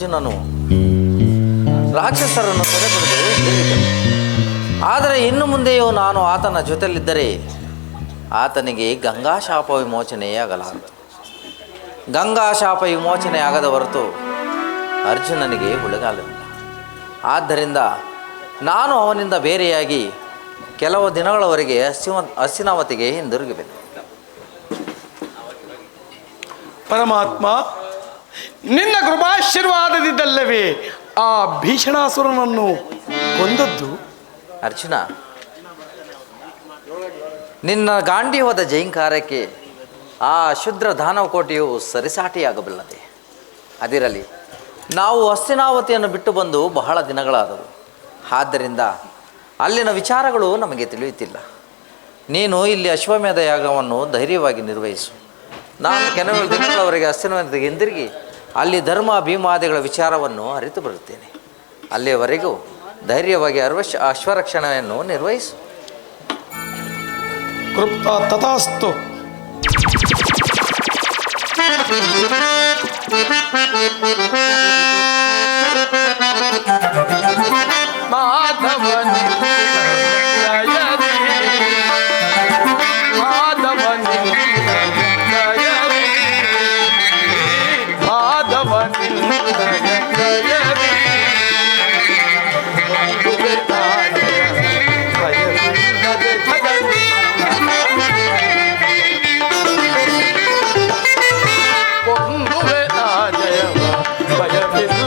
ಅರ್ಜುನನು ರಾಕ್ಷಸರನ್ನು ತೊರೆಬಿಡದೆ ಹೇಳಿದನು. ಆದರೆ ಇನ್ನು ಮುಂದೆಯೂ ನಾನು ಆತನ ಜೊತೆಯಲ್ಲಿದ್ದರೆ ಆತನಿಗೆ ಗಂಗಾಶಾಪ ವಿಮೋಚನೆಯಾಗಲಾರದು. ಗಂಗಾಶಾಪ ವಿಮೋಚನೆ ಆಗದ ಹೊರತು ಅರ್ಜುನನಿಗೆ ಉಳಿಗಾಲವಿಲ್ಲ. ಆದ್ದರಿಂದ ನಾನು ಅವನಿಂದ ಬೇರೆಯಾಗಿ ಕೆಲವು ದಿನಗಳವರೆಗೆ ಹಸ್ತಿನಾವತಿಗೆ ಹಿಂದಿರುಗಬೇಕು. ಪರಮಾತ್ಮ, ನಿನ್ನ ಕೃಪಾಶೀರ್ವಾದದಿದ್ದಲ್ಲವೇ ಆ ಭೀಷಣಾಸುರನನ್ನು ಕೊಂದದ್ದು? ಅರ್ಜುನ, ನಿನ್ನ ಗಾಂಡೀವದ ಜೈಂಕಾರಕ್ಕೆ ಆ ಶುದ್ರ ದಾನವಕೋಟೆಯು ಸರಿಸಾಟಿಯಾಗಬಲ್ಲದೆ. ಅದಿರಲಿ, ನಾವು ಹಸ್ತಿನಾವತಿಯನ್ನು ಬಿಟ್ಟು ಬಂದು ಬಹಳ ದಿನಗಳಾದವು. ಆದ್ದರಿಂದ ಅಲ್ಲಿನ ವಿಚಾರಗಳು ನಮಗೆ ತಿಳಿಯುತ್ತಿಲ್ಲ. ನೀನು ಇಲ್ಲಿ ಅಶ್ವಮೇಧ ಯಾಗವನ್ನು ಧೈರ್ಯವಾಗಿ ನಿರ್ವಹಿಸು. ನಾನು ಕೆಲವು ದಿನಗಳವರೆಗೆ ಹಸ್ತಿನಾವತಿಗೆ ಹಿಂದಿರುಗಿ ಅಲ್ಲಿ ಧರ್ಮ ಭೀಮಾದಿಗಳ ವಿಚಾರವನ್ನು ಅರಿತು ಬರುತ್ತೇನೆ. ಅಲ್ಲಿಯವರೆಗೂ ಧೈರ್ಯವಾಗಿ ಅಶ್ವರಕ್ಷಣೆಯನ್ನು ನಿರ್ವಹಿಸು. ಕೃಪ್ತ ತಥಾಸ್ತು. ಜಯ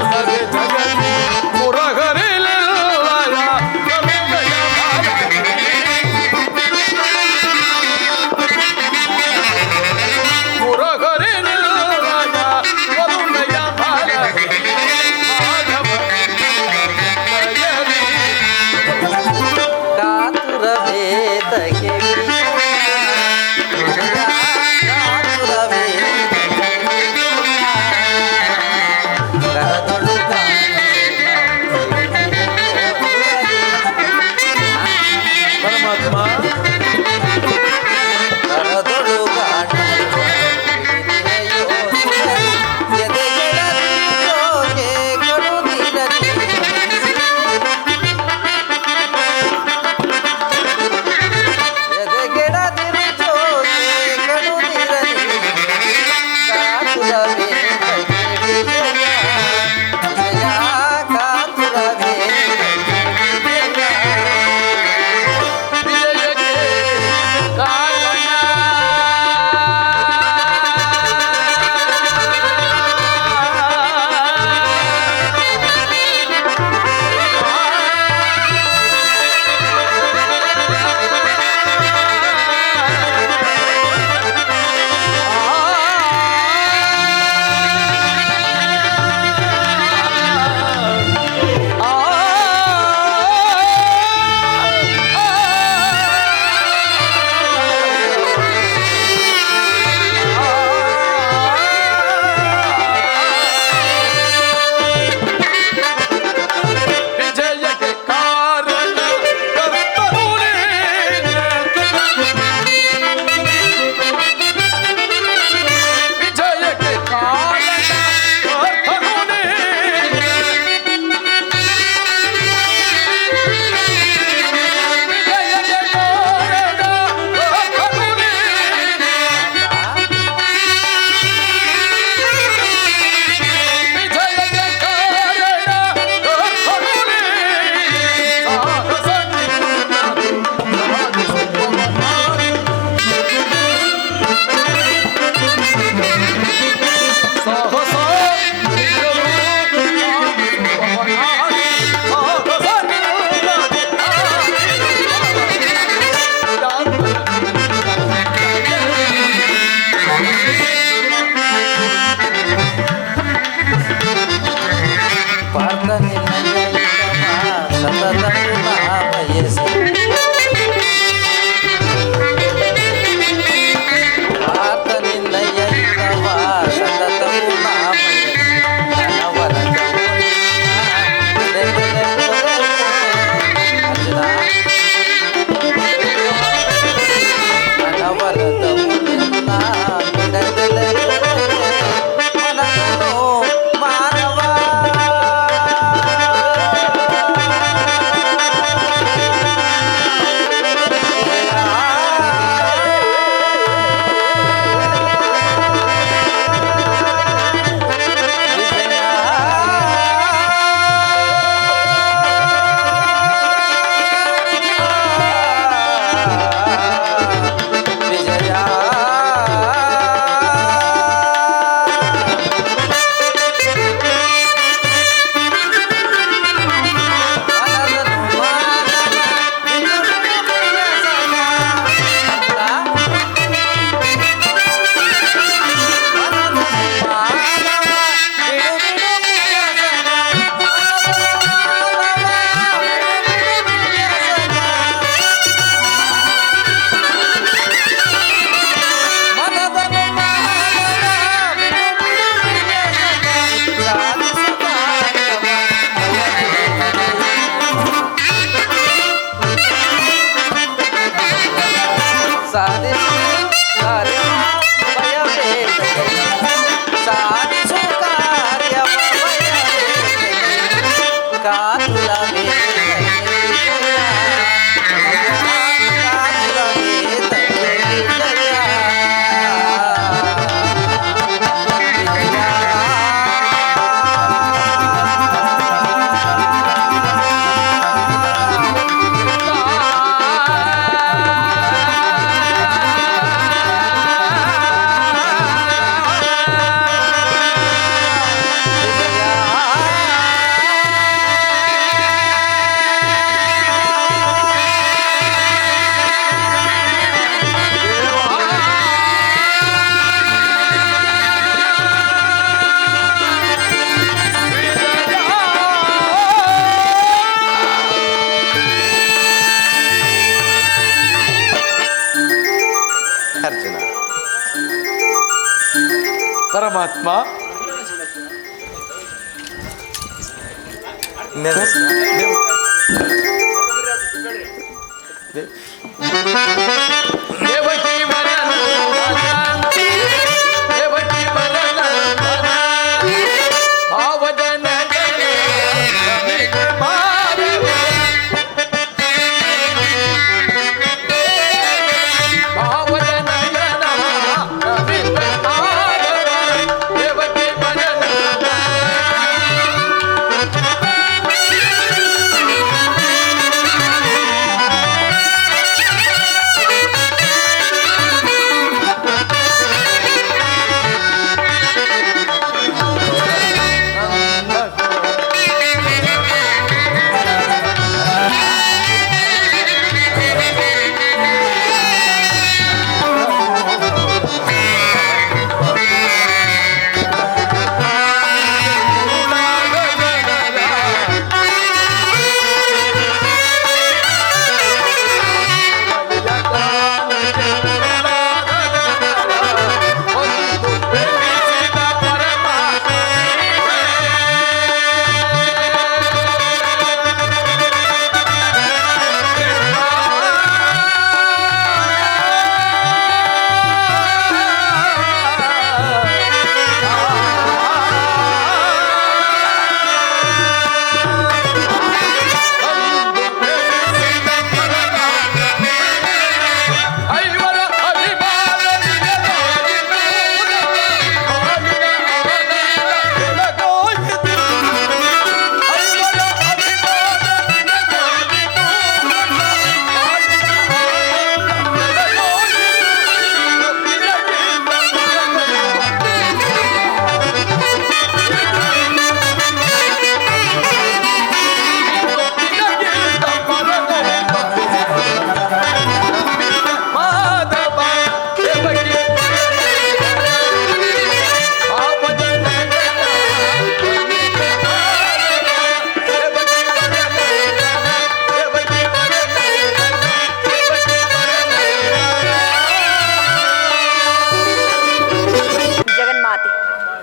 ಪರಮಾತ್ಮ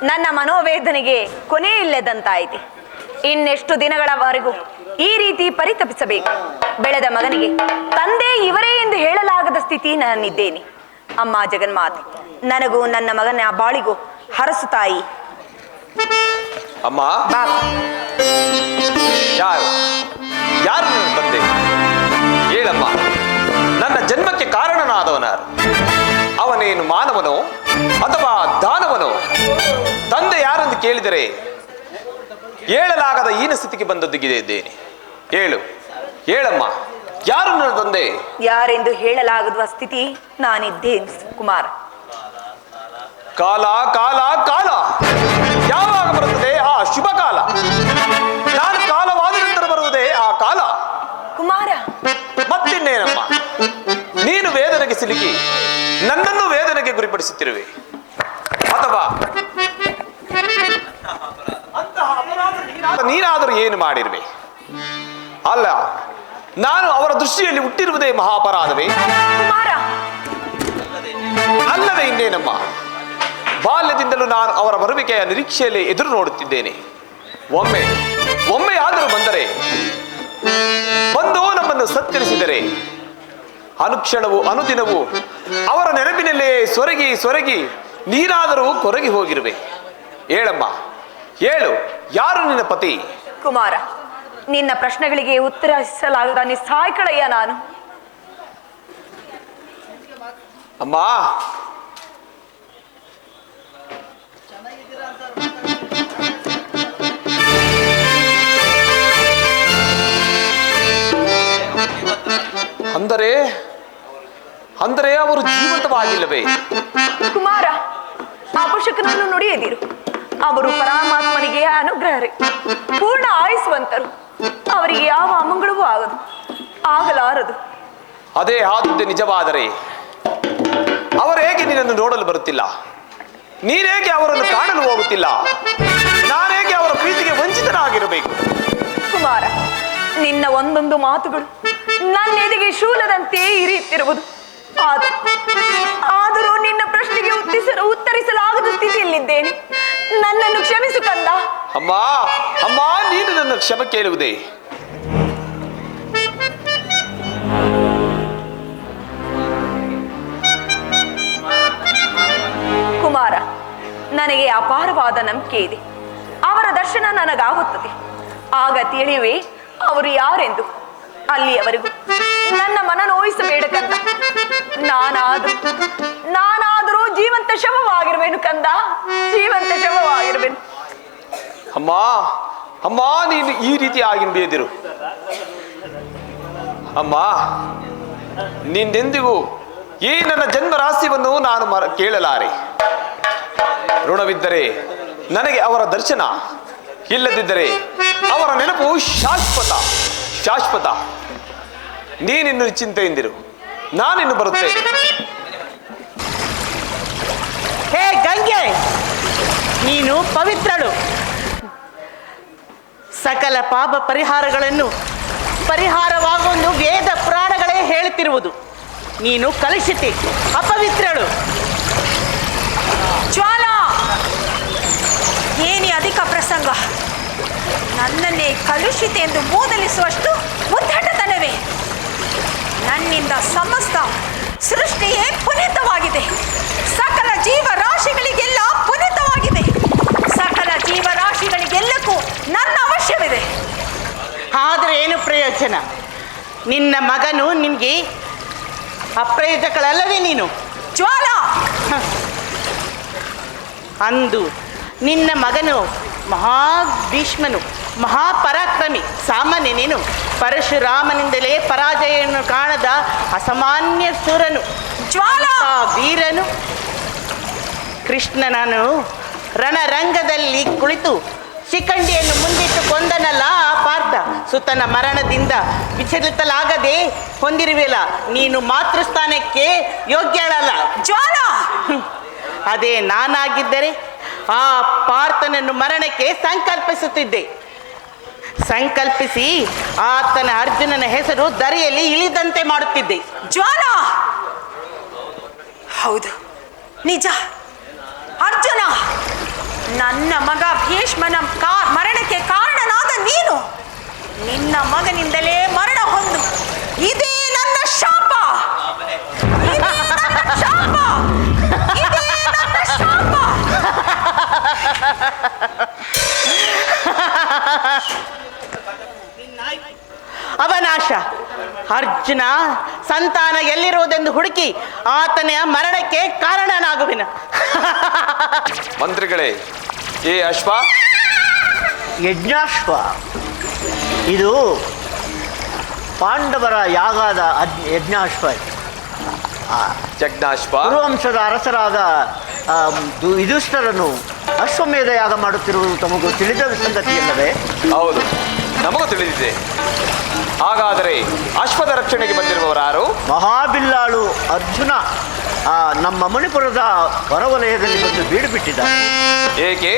ನನ್ನ ಮನೋವೇದನೆಗೆ ಕೊನೆ ಇಲ್ಲದಂತಾಯಿತು. ಇನ್ನೆಷ್ಟು ದಿನಗಳವರೆಗೂ ಈ ರೀತಿ ಪರಿತಪಿಸಬೇಕು? ಬೆಳೆದ ಮಗನಿಗೆ ತಂದೆ ಇವರೇ ಎಂದು ಹೇಳಲಾಗದ ಸ್ಥಿತಿ ನಾನಿದ್ದೇನೆ. ಅಮ್ಮ ಜಗನ್ಮಾತೆ, ನನಗೂ ನನ್ನ ಮಗನ ಬಾಳಿಗೂ ಹರಸು ತಾಯಿ. ಅಮ್ಮ, ಯಾರು ನನ್ನ ತಂದೆ? ಹೇಳಮ್ಮ, ನನ್ನ ಜನ್ಮಕ್ಕೆ ಕಾರಣನಾದವನಾರು? ಅವನೇನು ಮಾನವನೋ ಅಥವಾ ದಾನವನೋ? ತಂದೆ ಯಾರೆಂದು ಕೇಳಿದರೆ ಹೇಳಲಾಗದ ಹೀನ ಸ್ಥಿತಿಗೆ ಬಂದೊದಗಿದ್ದೇನೆ. ಹೇಳಮ್ಮ, ಯಾರು ನನ್ನ ತಂದೆ? ಯಾರೆಂದು ಹೇಳಲಾಗದ ಸ್ಥಿತಿ ನಾನಿದ್ದೇನೆ ಕುಮಾರ. ಕಾಲ ಕಾಲ ಕಾಲ ಯಾವಾಗ ಬರುತ್ತದೆ ಆ ಶುಭ ಕಾಲ? ನಾನು ಕಾಲವಾದ ನಂತರ ಬರುವುದೇ ಆ ಕಾಲ ಕುಮಾರ. ಮತ್ತಿನ್ನೇನಮ್ಮ, ನೀನು ವೇದನೆಗೆ ಸಿಲುಕಿ ನನ್ನನ್ನು ವೇದನೆಗೆ ಗುರಿಪಡಿಸುತ್ತಿರುವೆ, ಅಥವಾ ನೀನಾದರೂ ಏನು ಮಾಡಿರುವೆ? ಅಲ್ಲ, ನಾನು ಅವರ ದೃಷ್ಟಿಯಲ್ಲಿ ಹುಟ್ಟಿರುವುದೇ ಮಹಾಪರಾಧವೇ? ಅಲ್ಲವೇ ಇನ್ನೇನಮ್ಮ, ಬಾಲ್ಯದಿಂದಲೂ ನಾನು ಅವರ ಬರುವಿಕೆಯ ನಿರೀಕ್ಷೆಯಲ್ಲಿ ಎದುರು ನೋಡುತ್ತಿದ್ದೇನೆ. ಒಮ್ಮೆ ಆದರೂ ಬಂದರೆ, ಬಂದು ನಮ್ಮನ್ನು ಸತ್ಕರಿಸಿದರೆ ಅನುಕ್ಷಣವೂ ಅನುದಿನವೂ ಅವರ ನೆನಪಿನಲ್ಲೇ ಸೊರಗಿ ನೀನಾದರೂ ಕೊರಗಿ ಹೋಗಿರುವೆ. ಹೇಳಮ್ಮ, ಯಾರು ನಿನ್ನ ಪತಿ? ಕುಮಾರ, ನಿನ್ನ ಪ್ರಶ್ನೆಗಳಿಗೆ ಉತ್ತರಿಸಲಾಗದ ನಿಸ್ಸಹಾಯಕಳಯ್ಯ ನಾನು. ಅಮ್ಮ, ಅಂದರೆ ಅವರು ಜೀವಂತವಾಗಿಲ್ಲವೇ? ಕುಮಾರ, ಅಪಶಕನನ್ನು ನುಡಿಯದಿರು. ಅವರು ಪರಮಾತ್ಮನಿಗೆ ಅನುಗ್ರಹರೇ, ಪೂರ್ಣ ಆಯುಸ್ವಂತರು. ಅವರಿಗೆ ಯಾವ ಅಮಂಗಳವೂ ಆಗಲಾರದು. ಅದೇ ಆದದ್ದೇ ನಿಜವಾದರೆ ಅವರು ಹೇಗೆ ನಿನ್ನನ್ನು ನೋಡಲು ಬರುತ್ತಿಲ್ಲ? ನೀನೇಗೆ ಅವರನ್ನು ಕಾಣಲು ಹೋಗುತ್ತಿಲ್ಲ? ನಾನೇಗೆ ಅವರ ಪ್ರೀತಿಗೆ ವಂಚಿತನಾಗಿರಬೇಕು? ಕುಮಾರ, ನಿನ್ನ ಒಂದೊಂದು ಮಾತುಗಳು ನನ್ನ ಎದೆಗೆ ಶೂಲದಂತೆ ಇರಿಯುತ್ತಿರುವುದು. ಆದರೂ ನಿನ್ನ ಪ್ರಶ್ನೆಗೆ ಉತ್ತರಿಸಲಾಗದ ಸ್ಥಿತಿಯಲ್ಲಿದ್ದೇನೆ. ಬಿಟ್ಟಿದ್ದೇನೆ. ನನ್ನನ್ನು ಕ್ಷಮಿಸು ಕಂದ. ಅಮ್ಮ ಅಮ್ಮ, ನೀನು ನನ್ನ ಕ್ಷಮೆ ಕೇಳುವುದೇ? ಕುಮಾರ, ನನಗೆ ಅಪಾರವಾದ ನಂಬಿಕೆ ಇದೆ. ಅವರ ದರ್ಶನ ನನಗಾಗುತ್ತದೆ. ಆಗ ತಿಳಿಯುವೆ ಅವರು ಯಾರೆಂದು. ಅಲ್ಲಿಯವರೆಗೂ ನನ್ನ ಮನ ನೋಯಿಸಬೇಡ ಕಂದ. ನಾನಾದರೂ ಜೀವಂತ ಶವವಾಗಿರ್ಬೇನು ಕಂದ, ಜೀವಂತ ಶವವಾಗಿರ್ಬೇನು. ಅಮ್ಮ ಅಮ್ಮ, ನೀನು ಈ ರೀತಿ ಆಗಿ ನುಡಿಯದಿರು. ಅಮ್ಮ, ನಿನ್ನೆಂದಿಗೂ ಈ ನನ್ನ ಜನ್ಮ ರಹಸ್ಯವನ್ನು ನಾನು ಕೇಳಲಾರೆ. ಋಣವಿದ್ದರೆ ನನಗೆ ಅವರ ದರ್ಶನ, ಇಲ್ಲದಿದ್ದರೆ ಅವರ ನೆನಪು ಶಾಶ್ವತ ಶಾಶ್ವತ. ನೀನಿನ್ನು ಚಿಂತೆಯಿಂದಿರು, ನಾನಿನ್ನು ಬರುತ್ತೇನೆ. ಹೇ ಗಂಗೆ, ನೀನು ಪವಿತ್ರಳು. ಸಕಲ ಪಾಪ ಪರಿಹಾರವಾಗುವುದು ವೇದ ಪುರಾಣಗಳೇ ಹೇಳುತ್ತಿರುವುದು. ನೀನು ಕಲುಷಿತೆ, ಅಪವಿತ್ರಳು. ಜ್ವಾಲಾ, ಏನೇ ಅಧಿಕ ಪ್ರಸಂಗ! ನನ್ನನ್ನೇ ಕಲುಷಿತೆ ಎಂದು ಮೂದಲಿಸುವಷ್ಟು ಉದ್ದಟತನವೇ? ನನ್ನಿಂದ ಸಮಸ್ತ ಸೃಷ್ಟಿಯೇ ಪುನೀತವಾಗಿದೆ. ಸಕಲ ಜೀವರಾಶಿಗಳಿಗೆಲ್ಲ ಪುನೀತವಾಗಿದೆ. ಸಕಲ ಜೀವರಾಶಿಗಳಿಗೆಲ್ಲಕ್ಕೂ ನನ್ನ ಅವಶ್ಯವಿದೆ. ಆದರೆ ಏನು ಪ್ರಯೋಜನ? ನಿನ್ನ ಮಗನು ನಿನಗೆ ಅಪ್ರಯೋಜಕಳಲ್ಲವೇ ನೀನು? ಜ್ವಾಲಾ, ಅಂದು ನಿನ್ನ ಮಗನು ಮಹಾಭೀಷ್ಮನು, ಮಹಾಪರಾಕ್ರಮಿ. ಸಾಮಾನ್ಯ ನೀನು ಪರಶುರಾಮನಿಂದಲೇ ಪರಾಜಯವನ್ನು ಕಾಣದ ಅಸಾಮಾನ್ಯ ಸೂರನು, ಜ್ವಾಲಾ, ವೀರನು. ಕೃಷ್ಣನನು ರಣರಂಗದಲ್ಲಿ ಕುಳಿತು ಶಿಖಂಡಿಯನ್ನು ಮುಂದಿಟ್ಟು ಕೊಂದನಲ್ಲ ಆ ಪಾರ್ಥ. ಸುತನ ಮರಣದಿಂದ ವಿಚಲಿತಲಾಗದೆ ಹೊಂದಿರುವಿಲ್ಲ. ನೀನು ಮಾತೃಸ್ಥಾನಕ್ಕೆ ಯೋಗ್ಯಳಲ್ಲ. ಜ್ವಾಲಾ, ಅದೇ ನಾನಾಗಿದ್ದರೆ ಆ ಪಾರ್ಥನನ್ನು ಮರಣಕ್ಕೆ ಸಂಕಲ್ಪಿಸುತ್ತಿದ್ದೆ. ಸಂಕಲ್ಪಿಸಿ ಆತನ ಅರ್ಜುನನ ಹೆಸರು ಧರೆಯಲ್ಲಿ ಇಳಿದಂತೆ ಮಾಡುತ್ತಿದ್ದೆ. ಜ್ವಾಲಾ, ಹೌದು, ನಿಜ. ಅರ್ಜುನ, ನನ್ನ ಮಗ ಭೀಷ್ಮನ ಮರಣಕ್ಕೆ ಕಾರಣನಾದ ನೀನು. ನಿನ್ನ ಮಗನಿಂದಲೇ ಮರಣ ಹೊಂದು. ಇದೇ ನನ್ನ ಶಾಪ, ಇದೇ ನನ್ನ ಶಾಪ, ಇದೇ ನನ್ನ ಶಾಪ. ಅವನಾಶ. ಅರ್ಜುನ ಸಂತಾನ ಎಲ್ಲಿರುವುದೆಂದು ಹುಡುಕಿ ಆತನ ಮರಣಕ್ಕೆ ಕಾರಣನಾಗುವಿನ. ಮಂತ್ರಿಗಳೇ, ಏ ಅಶ್ವ, ಯಜ್ಞಾಶ್ವ, ಇದು ಪಾಂಡವರ ಯಾಗಾದ ಯಜ್ಞಾಶ್ವ. ಯಜ್ಞಾಶ್ವ, ಕುರುವಂಶದ ಅರಸರಾದ ಯುಧಿಷ್ಠಿರನು ಅಶ್ವಮೇಧ ಯಾಗ ಮಾಡುತ್ತಿರುವುದು ತಮಗೂ ತಿಳಿದ ಸಂಗತಿಯಲ್ಲವೇ? ಹೌದು, ನಮಗೂ ತಿಳಿದಿದೆ. ಹಾಗಾದರೆ ಅಶ್ವದ ರಕ್ಷಣೆಗೆ ಬಂದಿರುವವರು ಯಾರು? ಮಹಾಬಿಲ್ಲಾಳು ಅರ್ಜುನ ನಮ್ಮ ಮಣಿಪುರದ ಹೊರವಲಯದಲ್ಲಿ ಬಂದು ಬೀಡು ಬಿಟ್ಟಿದ್ದ. ಏಕೆ?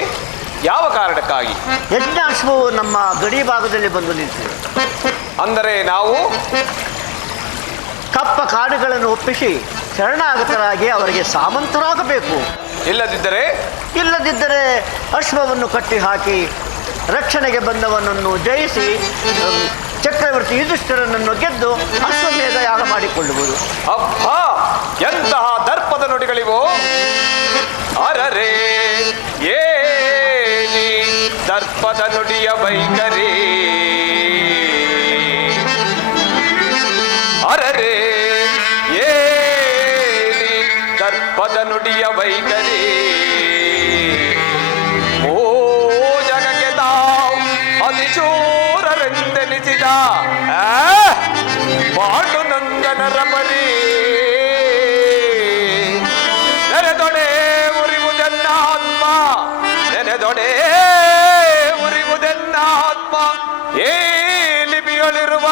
ಯಾವ ಕಾರಣಕ್ಕಾಗಿ? ಯಜ್ಞಾಶ್ವವು ನಮ್ಮ ಗಡಿ ಭಾಗದಲ್ಲಿ ಬಂದು ನಿಂತಿದೆ. ಅಂದರೆ ನಾವು ಕಪ್ಪ ಕಾಡುಗಳನ್ನು ಒಪ್ಪಿಸಿ ಶರಣಾಗತರಾಗಿ ಅವರಿಗೆ ಸಾಮಂತರಾಗಬೇಕು. ಇಲ್ಲದಿದ್ದರೆ ಅಶ್ವವನ್ನು ಕಟ್ಟಿ ಹಾಕಿ ರಕ್ಷಣೆಗೆ ಬಂದವನನ್ನು ಜಯಿಸಿ ಚಕ್ರವರ್ತಿ ಯುಧಿಷ್ಠಿರನನ್ನು ಗೆದ್ದು ಅಶ್ವಮೇಧ ಯಾಗ ಮಾಡಿಕೊಳ್ಳುವುದು. ಅಬ್ಬಾ, ಎಂತಹ ದರ್ಪದ ನುಡಿಗಳಿವು! ಅರರೇ, ಏನಿ ದರ್ಪದ ನುಡಿಯ ವೈಖರಿ! ಅರರೇ, ಏನಿ ದರ್ಪದ ನುಡಿಯ ವೈಖರಿ! ಓ ಜಗಕ್ಕೆ ತಾವು ಅತಿಶೂರರೆಂದೆನಿಸಿದ ಪಾಂಡು ನಂದನರ ಪರಿ ನೆನೆದೊಡೆ ಉರಿವುದೆನ್ನ ಆತ್ಮ, ನೆನೆದೊಡೆ ಉರಿವುದೆನ್ನ ಆತ್ಮ. ಏ ಲಿಪಿಯೊಳಿರುವ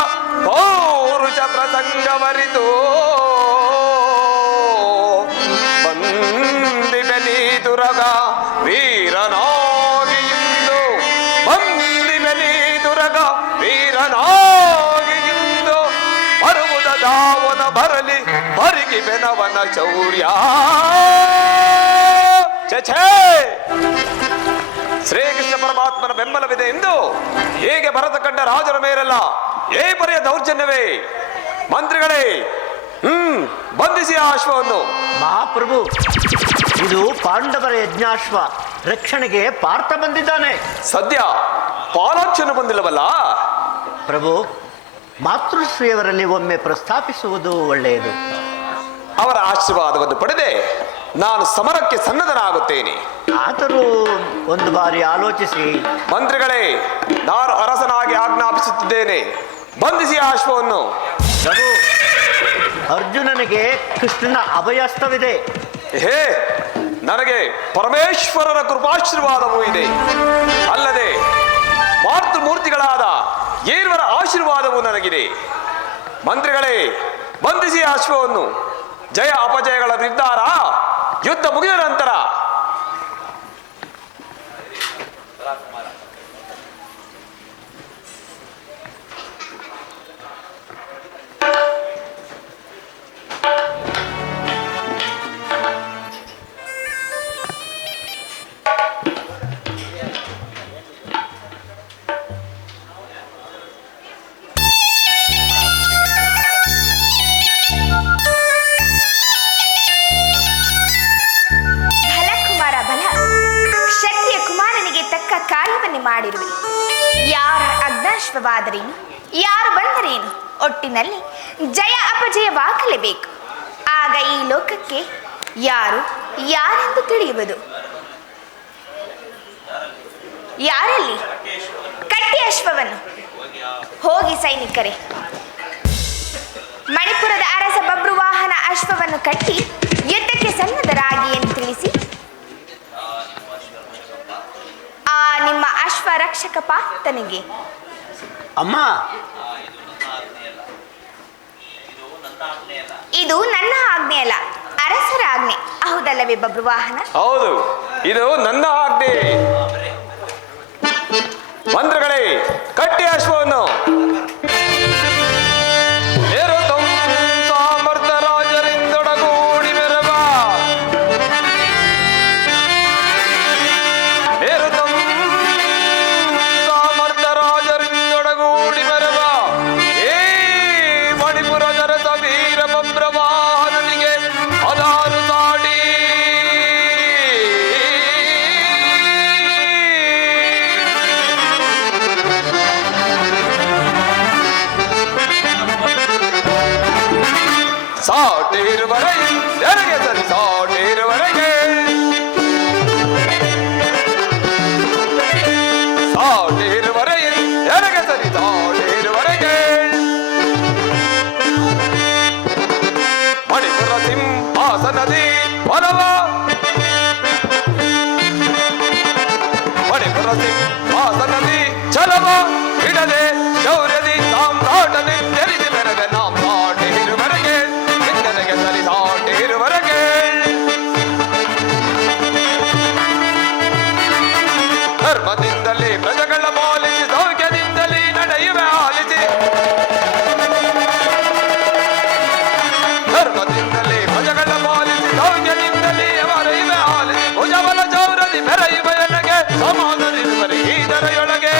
ಪೌರುಷ ಪ್ರಸಂಗವರಿತು ಬಂದಿವೆ ನೀ ದುರಗ ವೀರನಾಗಿಯಿಂದ, ಬಂದಿವೆ ನೀ ದುರಗ ವೀರನಾಗಿಯಿಂದ. ಬರುವುದ ದಾವನ ಬರಲಿ ಬರಿಗಿ ಬೆನವನ ಶೌರ್ಯ. ಛೇ ಛೇ ಶ್ರೀಕೃಷ್ಣ ಪರಮಾತ್ಮನ ಬೆಂಬಲವಿದೆ ಎಂದು ಹೇಗೆ ಭರತ ಕಂಡ ರಾಜರ ಮೇಲೆಲ್ಲ ಏ ಪರಿಯ ದೌರ್ಜನ್ಯವೇ? ಮಂತ್ರಿಗಳೇ, ಬಂಧಿಸಿ ಆ ಅಶ್ವವನ್ನು. ಮಹಾಪ್ರಭು, ಇದು ಪಾಂಡವರ ಯಜ್ಞಾಶ್ವ. ರಕ್ಷಣೆಗೆ ಪಾರ್ಥ ಬಂದಿದ್ದಾನೆ. ಸದ್ಯ ಪಾಲಾಕ್ಷನು ಬಂದಿಲ್ಲವಲ್ಲ? ಪ್ರಭು, ಮಾತೃಶ್ರೀಯವರಲ್ಲಿ ಒಮ್ಮೆ ಪ್ರಸ್ತಾಪಿಸುವುದು ಒಳ್ಳೆಯದು. ಅವರ ಆಶೀರ್ವಾದವನ್ನು ಪಡೆದೆ ನಾನು ಸಮರಕ್ಕೆ ಸನ್ನದ್ಧನಾಗುತ್ತೇನೆ. ಆದರೂ ಒಂದು ಬಾರಿ ಆಲೋಚಿಸಿ. ಮಂತ್ರಿಗಳೇ, ನಾನು ಅರಸನಾಗಿ ಆಜ್ಞಾಪಿಸುತ್ತಿದ್ದೇನೆ, ಬಂಧಿಸಿ ಆ ಅಶ್ವವನ್ನು. ಪ್ರಭು, ಅರ್ಜುನನಿಗೆ ಕೃಷ್ಣನ ಅಭಯಸ್ತವಿದೆ. ಹೇ, ನನಗೆ ಪರಮೇಶ್ವರನ ಕೃಪಾಶೀರ್ವಾದವೂ ಇದೆ. ಅಲ್ಲದೆ ಮಾತೃಮೂರ್ತಿಗಳಾದ ಏರ್ವರ ಆಶೀರ್ವಾದವೂ ನನಗಿದೆ. ಮಂತ್ರಿಗಳೇ, ಬಂಧಿಸಿ ಆ ಅಶ್ವವನ್ನು. ಜಯ ಅಪಜಯಗಳ ನಿರ್ಧಾರ ಯುದ್ಧ ಮುಗಿದ ನಂತರ. ಮಾಡಿರುವೆ. ಯಾರ ಅಗ್ನಾಶ್ವವಾದರೇನು, ಯಾರು ಬಂದರೇನು, ಒಟ್ಟಿನಲ್ಲಿ ಜಯ ಅಪಜಯವಾಗಲೇಬೇಕು. ಆಗ ಈ ಲೋಕಕ್ಕೆ ಯಾರು ಯಾರೆಂದು ತಿಳಿಯುವುದು. ಯಾರಲ್ಲಿ? ಕಟ್ಟಿ ಅಶ್ವವನ್ನು. ಹೋಗಿ ಸೈನಿಕರೇ, ಮಣಿಪುರದ ಅರಸ ಬಬ್ರುವಾಹನ ಅಶ್ವವನ್ನು ಕಟ್ಟಿ ಯುದ್ಧಕ್ಕೆ ಸನ್ನದ್ಧರಾಗಿ ಎಂದು ತಿಳಿಸಿ ಆ ನಿಮ್ಮ ಅಶ್ವ ರಕ್ಷಕ ಪಾರ್ಥನಿಗೆ. ಅಮ್ಮ, ಇದು ನನ್ನ ಆಜ್ಞೆ ಅಲ್ಲ, ಅರಸರ ಆಜ್ಞೆ. ಹೌದಲ್ಲವೇ ಬಬ್ರುವಾಹನ? ಹೌದು, ಇದು ನನ್ನ ಆಜ್ಞೆ. ಮಂತ್ರಗಳೇ, ಕಟ್ಟಿ ಅಶ್ವವನ್ನು. ಸಾಮರ್ಥ ರಾಜರಿಂದೊಡಗೂಡಿ ಮೆರವ ಸಾಮರ್ಥ ರಾಜರಿಂದೊಡಗೂಡಿ ಮೆರವ ಏ ಮಣಿಪುರ ಜರತ ವೀರ ಬಬ್ರವಾಹನಿಗೆ ಹದಾರು ಸಾಡಿ ಸಾಟಿರುವರೆ ನನಗೆ ಸರಿ ಸಾಟಿರುವರೆಗೆ ಸಾಟಿರುವರೆ ನನಗೆ ಸರಿ ಸಾಟಿರುವರೆಗೆ ಮಣಿಪುರ ಸಿಂಹಾಸನದಿ ಬಲವ ಮಣಿಪುರ ಸಿಂಹಾಸನದಿ ಛಲವ ಇಡದೆ ಶೌರ್ಯದಿ ಸಾಮ್ರಾಟನೆ ತೆರೆದಿ ಮೆರಗ ನಾಂ ಸಾಟಿರುವರೆಗೆ ನಿನ್ನನೆಗೆ ಸರಿ ಸಾಟಿರುವರೆಗೆ ಧರ್ಮದಿಂದಲೇ ಪ್ರಜೆಗಳ ಪಾಲಿಸಿ ಸೌಖ್ಯದಿಂದಲೇ ನಡೆಯುವೆ ಆಲಿಸಿ ಧರ್ಮದಿಂದಲೇ ಪ್ರಜೆಗಳ ಪಾಲಿಸಿ ಸೌಖ್ಯದಿಂದಲೇ ಅವರೈವೆ ಆಲಿಸಿ ಭುಜಬಲ ಚೌರದಿ ಮೆರೆಯುವ ನನಗೆ ಸಮಾನರಿರುವರೆ ಈ ದರೆಯೊಳಗೆ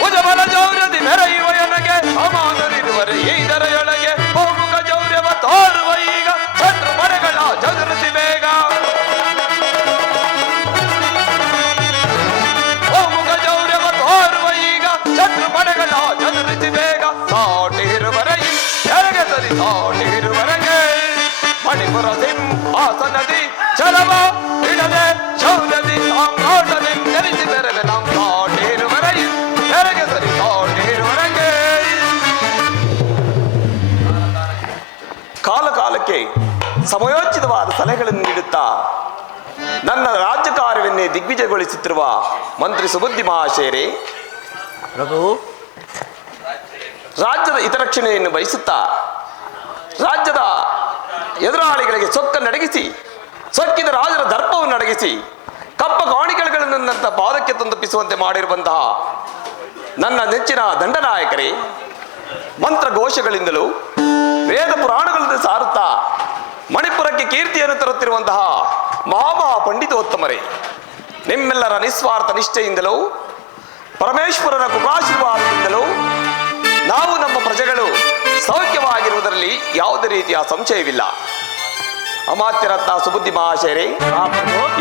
ಭುಜಬಲ ಚೌರದಿ ಮೆರೆಯುವ ನನಗೆ ಸಮಾನರಿರುವರೆ ಈ ದರೆಯೊಳಗೆ ಬಹುಮುಖ ಚೌರ್ಯವ ತೋರುವ ಈಗ ಶತ್ರು ಪಡೆಗಳ ಚದುರಿಸಿ ಬೇಗ ಬಹುಮುಖ ಚೌರ್ಯವ ತೋರುವ ಈಗ ಶತ್ರು ಪಡೆಗಳ ಚದುರಿಸಿ ಬೇಗ ಸಾಟಿರುವರೆ ಎರಗೆ ಸರಿ ಸಾಟಿರುವರೆಗೆ ಮಣಿಪುರ ಸಿಂಹಾಸನದಿ ಛಲವ ಇಡದೆ ಶೌರ್ಯದಿ ಸಾಮ್ರಾಟನೆ ತೆರೆಸಿ ಬೆರವೆ ನಾವು ಸಾಟಿರುವರೆ ಎರಗೆ ಸರಿ ಸಾಟಿರುವರೆಗೆ ಕಾಲ ಕಾಲಕ್ಕೆ ಸಮಯೋಚಿತವಾದ ಸಲಹೆಗಳನ್ನು ನೀಡುತ್ತಾ ನನ್ನ ರಾಜ್ಯ ಕಾರ್ಯವನ್ನೇ ದಿಗ್ವಿಜಯಗೊಳಿಸುತ್ತಿರುವ ಮಂತ್ರಿ ಸುಬುದ್ಧಿ ಮಹಾಶಯರೇ, ಪ್ರಭು, ರಾಜ್ಯದ ಹಿತರಕ್ಷಣೆಯನ್ನು ಬಯಸುತ್ತಾ ರಾಜ್ಯದ ಎದುರಾಳಿಗಳಿಗೆ ಸೊಕ್ಕ ನಡಗಿಸಿ ಸೊಕ್ಕಿದ ರಾಜರ ದರ್ಪವನ್ನು ನಡಗಿಸಿ ಕಪ್ಪ ಕಾಣಿಕೆಗಳನ್ನು ನನ್ನ ಪಾದಕ್ಕೆ ತಂದೊಪ್ಪಿಸುವಂತೆ ಮಾಡಿರುವಂತಹ ನನ್ನ ನೆಚ್ಚಿನ ದಂಡನಾಯಕರೇ, ಮಂತ್ರ ಘೋಷಗಳಿಂದಲೂ ವೇದ ಪುರಾಣಗಳನ್ನು ಸಾರುತ್ತಾ ಮಣಿಪುರಕ್ಕೆ ಕೀರ್ತಿಯನ್ನು ತರುತ್ತಿರುವಂತಹ ಮಹಾ ಪಂಡಿತೋತ್ತಮರೇ, ನಿಮ್ಮೆಲ್ಲರ ನಿಸ್ವಾರ್ಥ ನಿಷ್ಠೆಯಿಂದಲೂ ಪರಮೇಶ್ವರನ ಕೃಪಾಶೀರ್ವಾದದಿಂದಲೂ ನಾವು ನಮ್ಮ ಪ್ರಜೆಗಳು ಸೌಖ್ಯವಾಗಿರುವುದರಲ್ಲಿ ಯಾವುದೇ ರೀತಿಯ ಸಂಶಯವಿಲ್ಲ. ಅಮಾತ್ಯರತ್ನ ಸುಬುದ್ಧಿ ಮಹಾಶಯರೇ,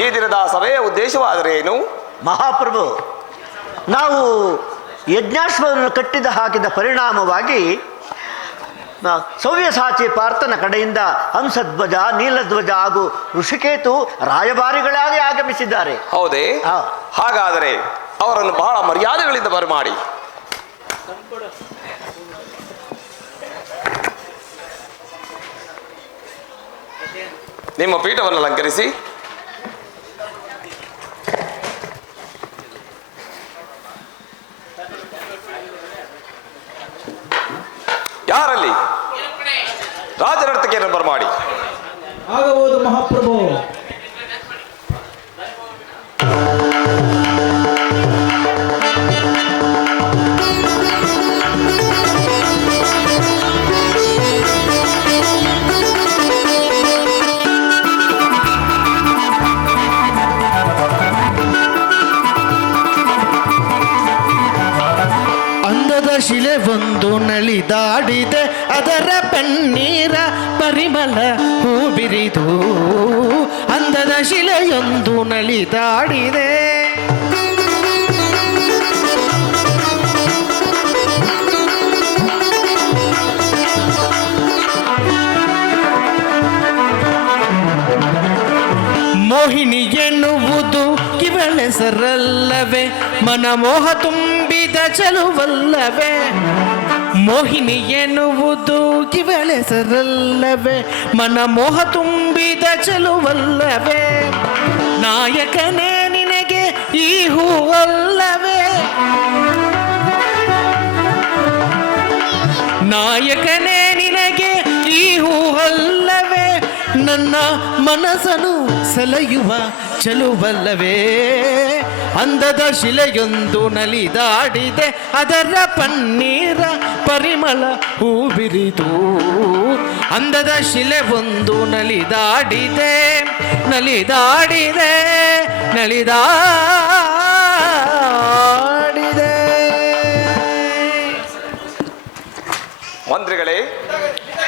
ಈ ದಿನದ ಸಭೆಯ ಉದ್ದೇಶವಾದರೆ ಏನು? ಮಹಾಪ್ರಭು, ನಾವು ಯಜ್ಞಾಶ್ವವನ್ನು ಕಟ್ಟಿದ ಹಾಕಿದ ಪರಿಣಾಮವಾಗಿ ಸವ್ಯಸಾಚಿ ಪಾರ್ಥನ ಕಡೆಯಿಂದ ಹಂಸಧ್ವಜ, ನೀಲಧ್ವಜ ಹಾಗೂ ಋಷಿಕೇತು ರಾಯಭಾರಿಗಳಾಗಿ ಆಗಮಿಸಿದ್ದಾರೆ. ಹೌದೇ? ಹಾಗಾದರೆ ಅವರನ್ನು ಬಹಳ ಮರ್ಯಾದೆಗಳಿಂದ ಬರಮಾಡಿ. ನಿಮ್ಮ ಪೀಠವನ್ನು ಅಲಂಕರಿಸಿ. ಯಾರಲ್ಲಿ ರಾಜನರ್ತಕಿಯನ್ನು ಬರಮಾಡಿ. ಆಗಬಹುದು ಮಹಾಪ್ರಭು. ಶಿಲೆ ಒಂದು ನಲಿದಾಡಿದೆ, ಅದರ ಪನ್ನೀರ ಪರಿಮಳ ಹೂ ಬಿರಿದು. ಅಂದದ ಶಿಲೆಯೊಂದು ನಲಿದಾಡಿದೆ, ಮೋಹಿನಿ ಎನ್ನುವುದು ಕಿವಳೆಸರಲ್ಲವೇ, ಮನಮೋಹ ತುಂಬಿದ ಚಲುವಲ್ಲವೇ. ಮೋಹಿನಿ ಎನ್ನುವುದು ಕಿವಳೆಸರಲ್ಲವೇ, ಮನಮೋಹ ತುಂಬಿದ ಚಲುವಲ್ಲವೇ. ನಾಯಕನೇ ನಿನಗೆ ಈ ಹೂವಲ್ಲವೇ, ನಾಯಕನೇ ನಿನಗೆ ಈ ಹೂವಲ್ಲವೇ. ನನ್ನ ಮನಸ್ಸನ್ನು ಸೆಳೆಯುವ ಚಲುವಲ್ಲವೇ. ಅಂದದ ಶಿಲೆಯೊಂದು ನಲಿದಾಡಿದೆ, ಅದರ ಪನ್ನೀರ ಪರಿಮಳ ಹೂ ಬಿರಿದು. ಅಂದದ ಶಿಲೆ ಒಂದು ನಲಿದಾಡಿದೆ, ನಲಿದಾಡಿದೆ, ನಲಿದಾಡಿದೆ. ಮಂತ್ರಿಗಳೇ,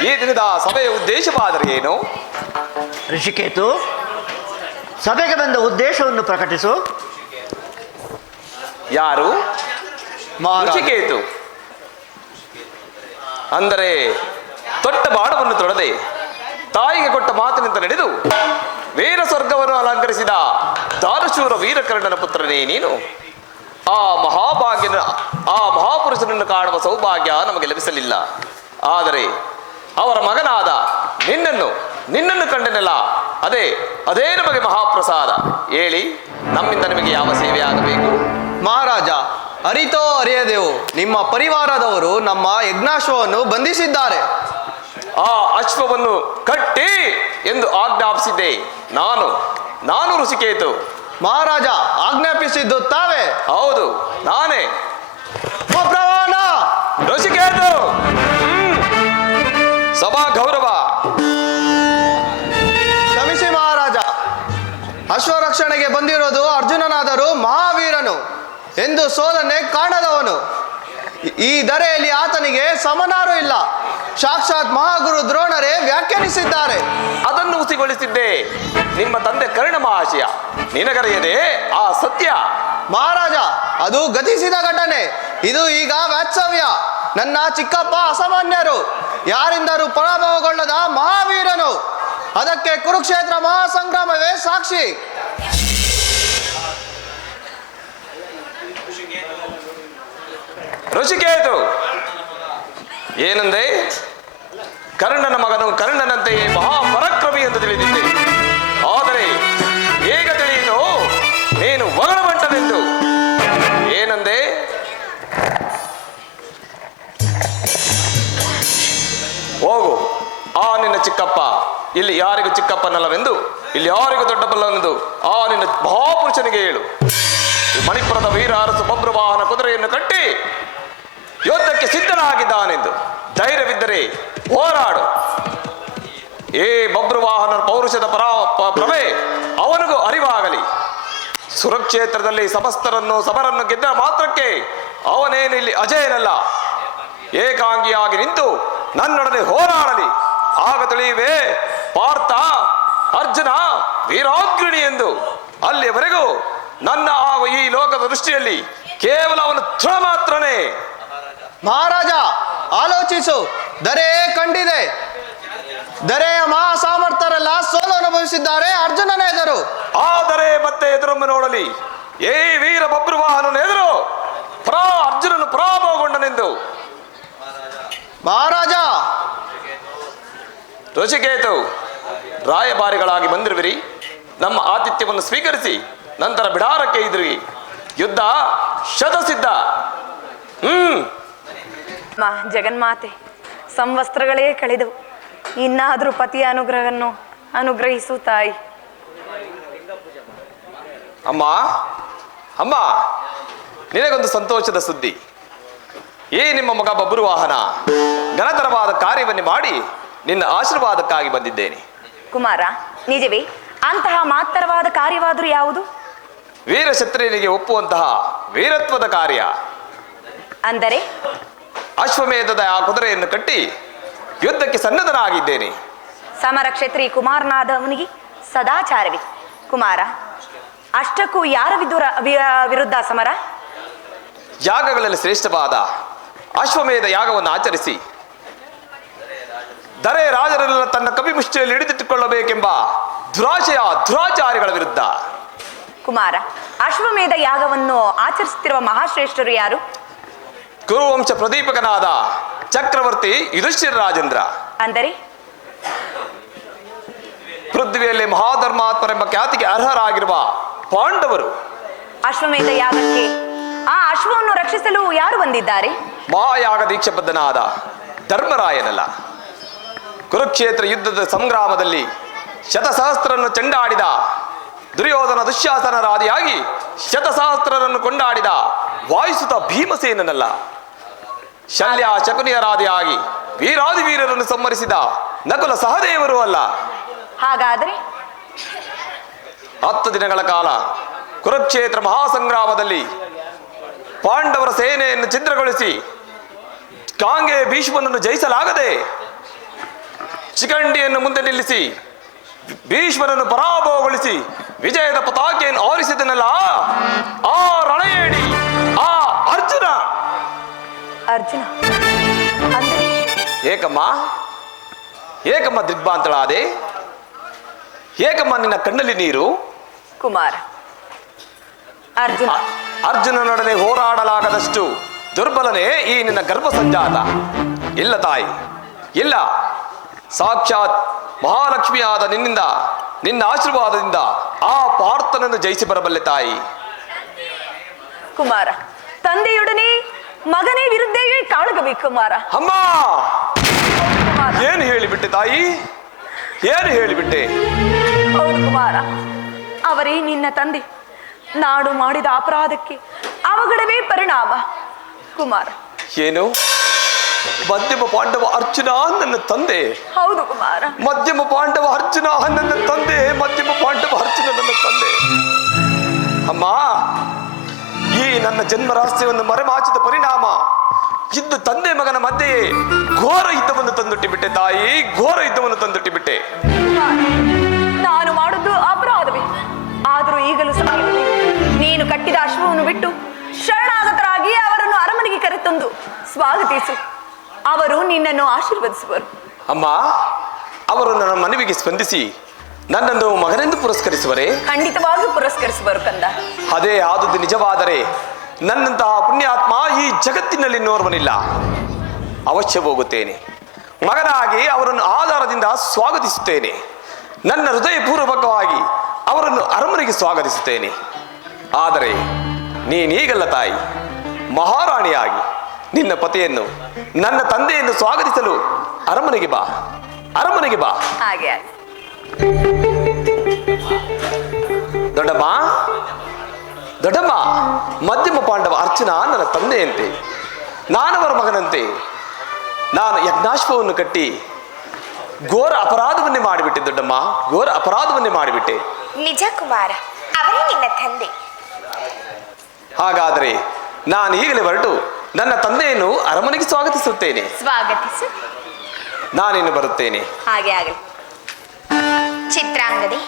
ಈ ದಿನದ ಸಭೆಯ ಉದ್ದೇಶವಾದರೆ ಏನು? ಋಷಿಕೇತು, ಸಭೆಗೆ ಬಂದ ಉದ್ದೇಶವನ್ನು ಪ್ರಕಟಿಸು. ಯಾರು? ಋಷಿಕೇತು. ಅಂದರೆ ತೊಟ್ಟ ಬಾಣವನ್ನು ತೊಡದೆ ತಾಯಿಗೆ ಕೊಟ್ಟ ಮಾತಿನಿಂದ ನಡೆದು ವೀರ ಸ್ವರ್ಗವನ್ನು ಅಲಂಕರಿಸಿದ ದಾನಶೂರ ವೀರಕರ್ಣನ ಪುತ್ರನೇ ನೀನು. ಆ ಮಹಾಪುರುಷನನ್ನು ಕಾಣುವ ಸೌಭಾಗ್ಯ ನಮಗೆ ಲಭಿಸಲಿಲ್ಲ. ಆದರೆ ಅವರ ಮಗನಾದ ನಿನ್ನನ್ನು ಕಂಡನೆಲ್ಲ, ಅದೇ ನಮಗೆ ಮಹಾಪ್ರಸಾದ. ಹೇಳಿ, ನಮ್ಮಿಂದ ನಿಮಗೆ ಯಾವ ಸೇವೆ ಆಗಬೇಕು? ಮಹಾರಾಜ, ಅರಿತೋ ಅರಿಯದೆವು ನಿಮ್ಮ ಪರಿವಾರದವರು ನಮ್ಮ ಯಜ್ಞಾಶ್ವವನ್ನು ಬಂಧಿಸಿದ್ದಾರೆ. ಆ ಅಶ್ವವನ್ನು ಕಟ್ಟಿ ಎಂದು ಆಜ್ಞಾಪಿಸಿದ್ದೆ ನಾನು ಋಷಿಕೇತು. ಮಹಾರಾಜ ಆಜ್ಞಾಪಿಸಿದ್ದು ತಾವೇ? ಹೌದು, ನಾನೇ. ಪ್ರಮಾಣ ಋಷಿಕೇತು, ಸಭಾ ಗೌರವ. ಕ್ಷಮಿಸಿ ಮಹಾರಾಜ, ಅಶ್ವರಕ್ಷಣೆಗೆ ಬಂದಿರೋದು ಅರ್ಜುನನಾದರೂ ಮಹಾವೀರನು ಎಂದು ಸೋಲನೆ ಕಾಣದವನು. ಈ ಧರೆಯಲ್ಲಿ ಆತನಿಗೆ ಸಮನಾರು ಇಲ್ಲ. ಸಾಕ್ಷಾತ್ ಮಹಾಗುರು ದ್ರೋಣರೇ ವ್ಯಾಖ್ಯಾನಿಸಿದ್ದಾರೆ. ಅದನ್ನು ಹುಸಿಗೊಳಿಸಿದ್ದೆ ನಿಮ್ಮ ತಂದೆ ಕರ್ಣ ಮಹಾಶಯ. ನಿನಗರೆಯದೆ ಆ ಸತ್ಯ. ಮಹಾರಾಜ, ಅದು ಗತಿಸಿದ ಘಟನೆ. ಇದು ಈಗ ವಾತ್ಸವ್ಯ. ನನ್ನ ಚಿಕ್ಕಪ್ಪ ಅಸಾಮಾನ್ಯರು, ಯಾರಿಂದಲೂ ಪರಾಭವಗೊಳ್ಳದ ಮಹಾವೀರನು. ಅದಕ್ಕೆ ಕುರುಕ್ಷೇತ್ರ ಮಹಾಸಂಗ್ರಾಮವೇ ಸಾಕ್ಷಿ. ಋಷಿಕೇತು, ಏನಂದೆ? ಕರ್ಣನ ಮಗನು ಕರ್ಣನಂತೆಯೇ ಮಹಾಪರಾಕ್ರಮಿ ಎಂದು ತಿಳಿದಿದ್ದೆ. ಆದರೆ ಹೇಗ ತಿಳಿಯಿತು ನೀನು ಒಗಳಬಂಟನೆಂದು? ಏನಂದೆ? ಹೋಗು, ಆ ನಿನ್ನ ಚಿಕ್ಕಪ್ಪ ಇಲ್ಲಿ ಯಾರಿಗೂ ಚಿಕ್ಕಪ್ಪನಲ್ಲವೆಂದು, ಇಲ್ಲಿ ಯಾರಿಗೂ ದೊಡ್ಡಬಲ್ಲವೆಂದು ಆ ನಿನ್ನ ಮಹಾಪುರುಷನಿಗೆ ಹೇಳು. ಮಣಿಪುರದ ವೀರ ಅರಸು ಬಬ್ರುವಾಹನ ಕುದುರೆಯನ್ನು ಕಟ್ಟಿ ಯುದ್ಧಕ್ಕೆ ಸಿದ್ಧನಾಗಿದ್ದಾನೆಂದು. ಧೈರ್ಯವಿದ್ದರೆ ಹೋರಾಡು. ಏ ಬಬ್ರುವಾಹನ ಪೌರುಷದ ಪ್ರಭೆ ಅವನಿಗೂ ಅರಿವಾಗಲಿ. ಸುರಕ್ಷೇತ್ರದಲ್ಲಿ ಸಮರನ್ನು ಗೆದ್ದ ಮಾತ್ರಕ್ಕೆ ಅವನೇನು ಇಲ್ಲಿ ಅಜೇಯನಲ್ಲ. ಏಕಾಂಗಿಯಾಗಿ ನಿಂತು ನನ್ನೊಡನೆ ಹೋರಾಡಲಿ. ಆಗ ತಿಳಿಯುವೆ ಪಾರ್ಥ ಅರ್ಜುನ ವೀರಾಗ್ರಣಿ ಎಂದು. ಅಲ್ಲಿಯವರೆಗೂ ನನ್ನ ಹಾಗೂ ಈ ಲೋಕದ ದೃಷ್ಟಿಯಲ್ಲಿ ಕೇವಲ ಅವನು ತೃಣ ಮಾತ್ರನೇ. ಮಹಾರಾಜ ಆಲೋಚಿಸು, ದರೆ ಕಂಡಿದೆ. ದರೆಯ ಮಹಾ ಸಾಮರ್ಥ್ಯರೆಲ್ಲ ಸೋಲು ಅನುಭವಿಸಿದ್ದಾರೆ ಅರ್ಜುನನ ಎದುರು. ಆದರೆ ಮತ್ತೆ ಎದುರೊಮ್ಮೆ ನೋಡಲಿ. ಏ ವೀರ ಬಬ್ರುವಾಹನನ ಎದುರು ಅರ್ಜುನನು ಪರಾಭವಗೊಂಡನೆಂದು. ಮಹಾರಾಜ ಋಷಿಕೇತು, ರಾಯಭಾರಿಗಳಾಗಿ ಬಂದಿರುವಿರಿ. ನಮ್ಮ ಆತಿಥ್ಯವನ್ನು ಸ್ವೀಕರಿಸಿ ನಂತರ ಬಿಡಾರಕ್ಕೆ ಇದ್ರಿ. ಯುದ್ಧ ಶತಸಿದ್ಧ. ಜಗನ್ಮಾತೆ, ಸಂವತ್ಸರಗಳೇ ಕಳೆದವು. ಇನ್ನಾದರೂ ಪತಿಯ ಅನುಗ್ರಹವನ್ನು ಅನುಗ್ರಹಿಸು ತಾಯಿ. ಅಮ್ಮ ಅಮ್ಮ, ನಿನಗೊಂದು ಸಂತೋಷದ ಸುದ್ದಿ. ಈ ನಿಮ್ಮ ಮಗ ಬಬ್ರುವಾಹನ ಘನತರವಾದ ಕಾರ್ಯವನ್ನು ಮಾಡಿ ನಿನ್ನ ಆಶೀರ್ವಾದಕ್ಕಾಗಿ ಬಂದಿದ್ದೇನೆ. ಕುಮಾರ, ನಿಜವೇ? ಅಂತಹ ಮಾತ್ತರವಾದ ಕಾರ್ಯವಾದರೂ ಯಾವುದು? ವೀರಕ್ಷತ್ರಿಯನಿಗೆ ಒಪ್ಪುವಂತಹ ವೀರತ್ವದ ಕಾರ್ಯ. ಅಂದರೆ ಅಶ್ವಮೇಧದ ಆ ಕುದುರೆಯನ್ನು ಕಟ್ಟಿ ಯುದ್ಧಕ್ಕೆ ಸನ್ನದ್ಧನಾಗಿದ್ದೇನೆ. ಸಮರ ಕ್ಷೇತ್ರಿ ಕುಮಾರನಾದ ಅವನಿಗೆ ಸದಾಚಾರವೇ. ಕುಮಾರ, ಅಷ್ಟಕ್ಕೂ ಯಾರ ವಿರುದ್ಧ ಸಮರ? ಯಾಗಗಳಲ್ಲಿ ಶ್ರೇಷ್ಠವಾದ ಅಶ್ವಮೇಧ ಯಾಗವನ್ನು ಆಚರಿಸಿ ದರೆ ರಾಜರೆಲ್ಲ ತನ್ನ ಕಪಿಮುಷ್ಟಿಯಲ್ಲಿ ಹಿಡಿದಿಟ್ಟುಕೊಳ್ಳಬೇಕೆಂಬ ದುರಾಚಾರಿಗಳ ವಿರುದ್ಧ. ಕುಮಾರ, ಅಶ್ವಮೇಧ ಯಾಗವನ್ನು ಆಚರಿಸುತ್ತಿರುವ ಮಹಾಶ್ರೇಷ್ಠರು ಯಾರು? ಕುರುವಂಶ ಪ್ರದೀಪಕನಾದ ಚಕ್ರವರ್ತಿ ಯುಧಿಷ್ಠಿರ ರಾಜೇಂದ್ರ. ಅಂದರೆ ಪೃಥ್ವಿಯಲ್ಲಿ ಮಹಾಧರ್ಮಾತ್ಮರೆಂಬ ಖ್ಯಾತಿಗೆ ಅರ್ಹರಾಗಿರುವ ಪಾಂಡವರು. ಅಶ್ವಮೇಧ ಯಾಗಕ್ಕೆ ಆ ಅಶ್ವವನ್ನು ರಕ್ಷಿಸಲು ಯಾರು ಬಂದಿದ್ದಾರೆ? ಮಹಾಯಾಗ ದೀಕ್ಷಾಬದ್ಧನಾದ ಧರ್ಮರಾಯನಲ್ಲ. ಕುರುಕ್ಷೇತ್ರ ಯುದ್ಧದ ಸಂಗ್ರಾಮದಲ್ಲಿ ಶತಸಹಸ್ರನ್ನು ಚೆಂಡಾಡಿದ ದುರ್ಯೋಧನ ದುಶ್ಯಾಸನರಾದಿಯಾಗಿ ಶತಸಹಸ್ರರನ್ನು ಕೊಂಡಾಡಿದ ವಾಯುಸುತ ಭೀಮಸೇನನಲ್ಲ. ಶಲ್ಯ ಶಕುನಿಯರಾದಿಯಾಗಿ ವೀರಾದಿ ವೀರರನ್ನು ಸಂಹರಿಸಿದ ನಕುಲ ಸಹದೇವರು ಅಲ್ಲ. ಹಾಗಾದರೆ 10 ದಿನಗಳ ಕಾಲ ಕುರುಕ್ಷೇತ್ರ ಮಹಾಸಂಗ್ರಾಮದಲ್ಲಿ ಪಾಂಡವರ ಸೇನೆಯನ್ನು ಛಿದ್ರಗೊಳಿಸಿ ಕಾಂಗೆ ಭೀಷ್ಮನನ್ನು ಜಯಿಸಲಾಗದೆ ಶಿಖಂಡಿಯನ್ನು ಮುಂದೆ ನಿಲ್ಲಿಸಿ ಭೀಷ್ಮನನ್ನು ಪರಾಭವಗೊಳಿಸಿ ವಿಜಯದ ಪತಾಕೆಯನ್ನು ಆರಿಸಿದನಲ್ಲ ಆ ರಣಯೇಡಿ, ಆ ಅರ್ಜುನ. ಅರ್ಜುನ ಅಂದ್ರೆ ಏಕಮ್ಮ ದಿಗ್ಭಾಂತಳಾದೆ? ಏಕಮ್ಮ ನಿನ್ನ ಕಣ್ಣಲ್ಲಿ ನೀರು? ಕುಮಾರ, ಅರ್ಜುನನೊಡನೆ ಹೋರಾಡಲಾಗದಷ್ಟು ದುರ್ಬಲನೇ ಈ ನಿನ್ನ ಗರ್ಭ ಸಂಜಾತ. ಇಲ್ಲ ತಾಯಿ, ಇಲ್ಲ. ಸಾಕ್ಷಾತ್ ಮಹಾಲಕ್ಷ್ಮಿಯಾದ ನಿನ್ನ ಆಶೀರ್ವಾದದಿಂದ ಆ ಪಾರ್ಥನನ್ನು ಜಯಿಸಿ ಬರಬಲ್ಲೆ ತಾಯಿ. ಕುಮಾರ, ತಂದೆಯೊಡನೆ ಮಗನೇ ವಿರುದ್ಧವೇ ಕಾಳಗಬೇಕು. ಕುಮಾರ, ಅಮ್ಮ, ಏನು ಹೇಳಿಬಿಟ್ಟೆ ತಾಯಿ, ಏನು ಹೇಳಿಬಿಟ್ಟೆ? ಹೌದು ಕುಮಾರ, ಅವರೇ ನಿನ್ನ ತಂದೆ. ನಾಡು ಮಾಡಿದ ಅಪರಾಧಕ್ಕೆ ಅವಘಡವೇ ಪರಿಣಾಮ. ಕುಮಾರ, ಏನು? ಮಧ್ಯಮ ಪಾಂಡವ ಅರ್ಜುನ ನನ್ನ ತಂದೆ? ಹೌದು ಕುಮಾರ. ಮಧ್ಯಮ ಪಾಂಡವ ಅರ್ಜುನ ನನ್ನ ತಂದೆ, ಮಧ್ಯಮ ಪಾಂಡವ ಅರ್ಜುನ ನನ್ನ ತಂದೆ. ಅಮ್ಮ, ಈ ನನ್ನ ಜನ್ಮ ರಹಸ್ಯವನ್ನು ಮರೆಮಾಚಿದ ಪರಿಣಾಮ ಇದ್ದು ತಂದೆ ಮಗನ ಮಧ್ಯೆಯೇ ಘೋರ ಯುದ್ಧವನ್ನು ತಂದುಟ್ಟಿ ಬಿಟ್ಟೆ ತಾಯಿ, ಘೋರ ಯುದ್ಧವನ್ನು ತಂದುಟ್ಟಿ ಬಿಟ್ಟೆ. ನಾನು ಮಾಡುವುದು ಅಪರಾಧವೇ. ಆದರೂ ಈಗಲೂ ಸಮಯವಿದೆ. ನೀನು ಕಟ್ಟಿದ ಅಶ್ವವನ್ನು ಬಿಟ್ಟು ಶರಣಾಗತರಾಗಿ ಅವರನ್ನು ಅರಮನೆಗೆ ಕರೆತಂದು ಸ್ವಾಗತಿಸು. ಅವರು ನಿನ್ನನ್ನು ಆಶೀರ್ವದಿಸುವರು. ಅಮ್ಮ, ಅವರು ನನ್ನ ಮನವಿಗೆ ಸ್ಪಂದಿಸಿ ನನ್ನನ್ನು ಮಗನೆಂದು ಪುರಸ್ಕರಿಸುವರೇ? ಖಂಡಿತವಾಗಿ ಪುರಸ್ಕರಿಸುವರು ಕಂದ. ಅದೇ ಆದದ್ದು ನಿಜವಾದರೆ ನನ್ನಂತಹ ಪುಣ್ಯಾತ್ಮ ಈ ಜಗತ್ತಿನಲ್ಲಿ ನೋರ್ವನಿಲ್ಲ. ಅವಶ್ಯ ಹೋಗುತ್ತೇನೆ. ಮಗನಾಗಿ ಅವರನ್ನು ಆಧಾರದಿಂದ ಸ್ವಾಗತಿಸುತ್ತೇನೆ. ನನ್ನ ಹೃದಯಪೂರ್ವಕವಾಗಿ ಅವರನ್ನು ಅರಮನೆಗೆ ಸ್ವಾಗತಿಸುತ್ತೇನೆ. ಆದರೆ ನೀನೀಗಲ್ಲ ತಾಯಿ, ಮಹಾರಾಣಿಯಾಗಿ ನಿನ್ನ ಪತಿಯನ್ನು, ನನ್ನ ತಂದೆಯನ್ನು ಸ್ವಾಗತಿಸಲು ಅರಮನೆಗೆ ಬಾ, ಅರಮನೆಗೆ ಬಾ. ಹಾಗೆ ದೊಡ್ಡಮ್ಮ, ದೊಡ್ಡಮ್ಮ, ಮಧ್ಯಮ ಪಾಂಡವ ಅರ್ಜುನ ನನ್ನ ತಂದೆಯಂತೆ, ನಾನವರ ಮಗನಂತೆ. ನಾನು ಯಜ್ಞಾಶ್ವವನ್ನು ಕಟ್ಟಿ ಘೋರ ಅಪರಾಧವನ್ನೇ ಮಾಡಿಬಿಟ್ಟೆ ದೊಡ್ಡಮ್ಮ, ಘೋರ ಅಪರಾಧವನ್ನೇ ಮಾಡಿಬಿಟ್ಟೆ. ನಿಜ ಕುಮಾರ, ಅವರೇ ನಿನ್ನ ತಂದೆ. ಹಾಗಾದರೆ ನಾನು ಈಗಲೇ ಹೊರಟು ನನ್ನ ತಂದೆಯನ್ನು ಅರಮನೆಗೆ ಸ್ವಾಗತಿಸುತ್ತೇನೆ. ಸ್ವಾಗತಿಸು. ನಾನಿನ್ನು ಬರುತ್ತೇನೆ. ಹಾಗೆ ಆಗಲಿ. ಚಿತ್ರಾಂಗದೆ,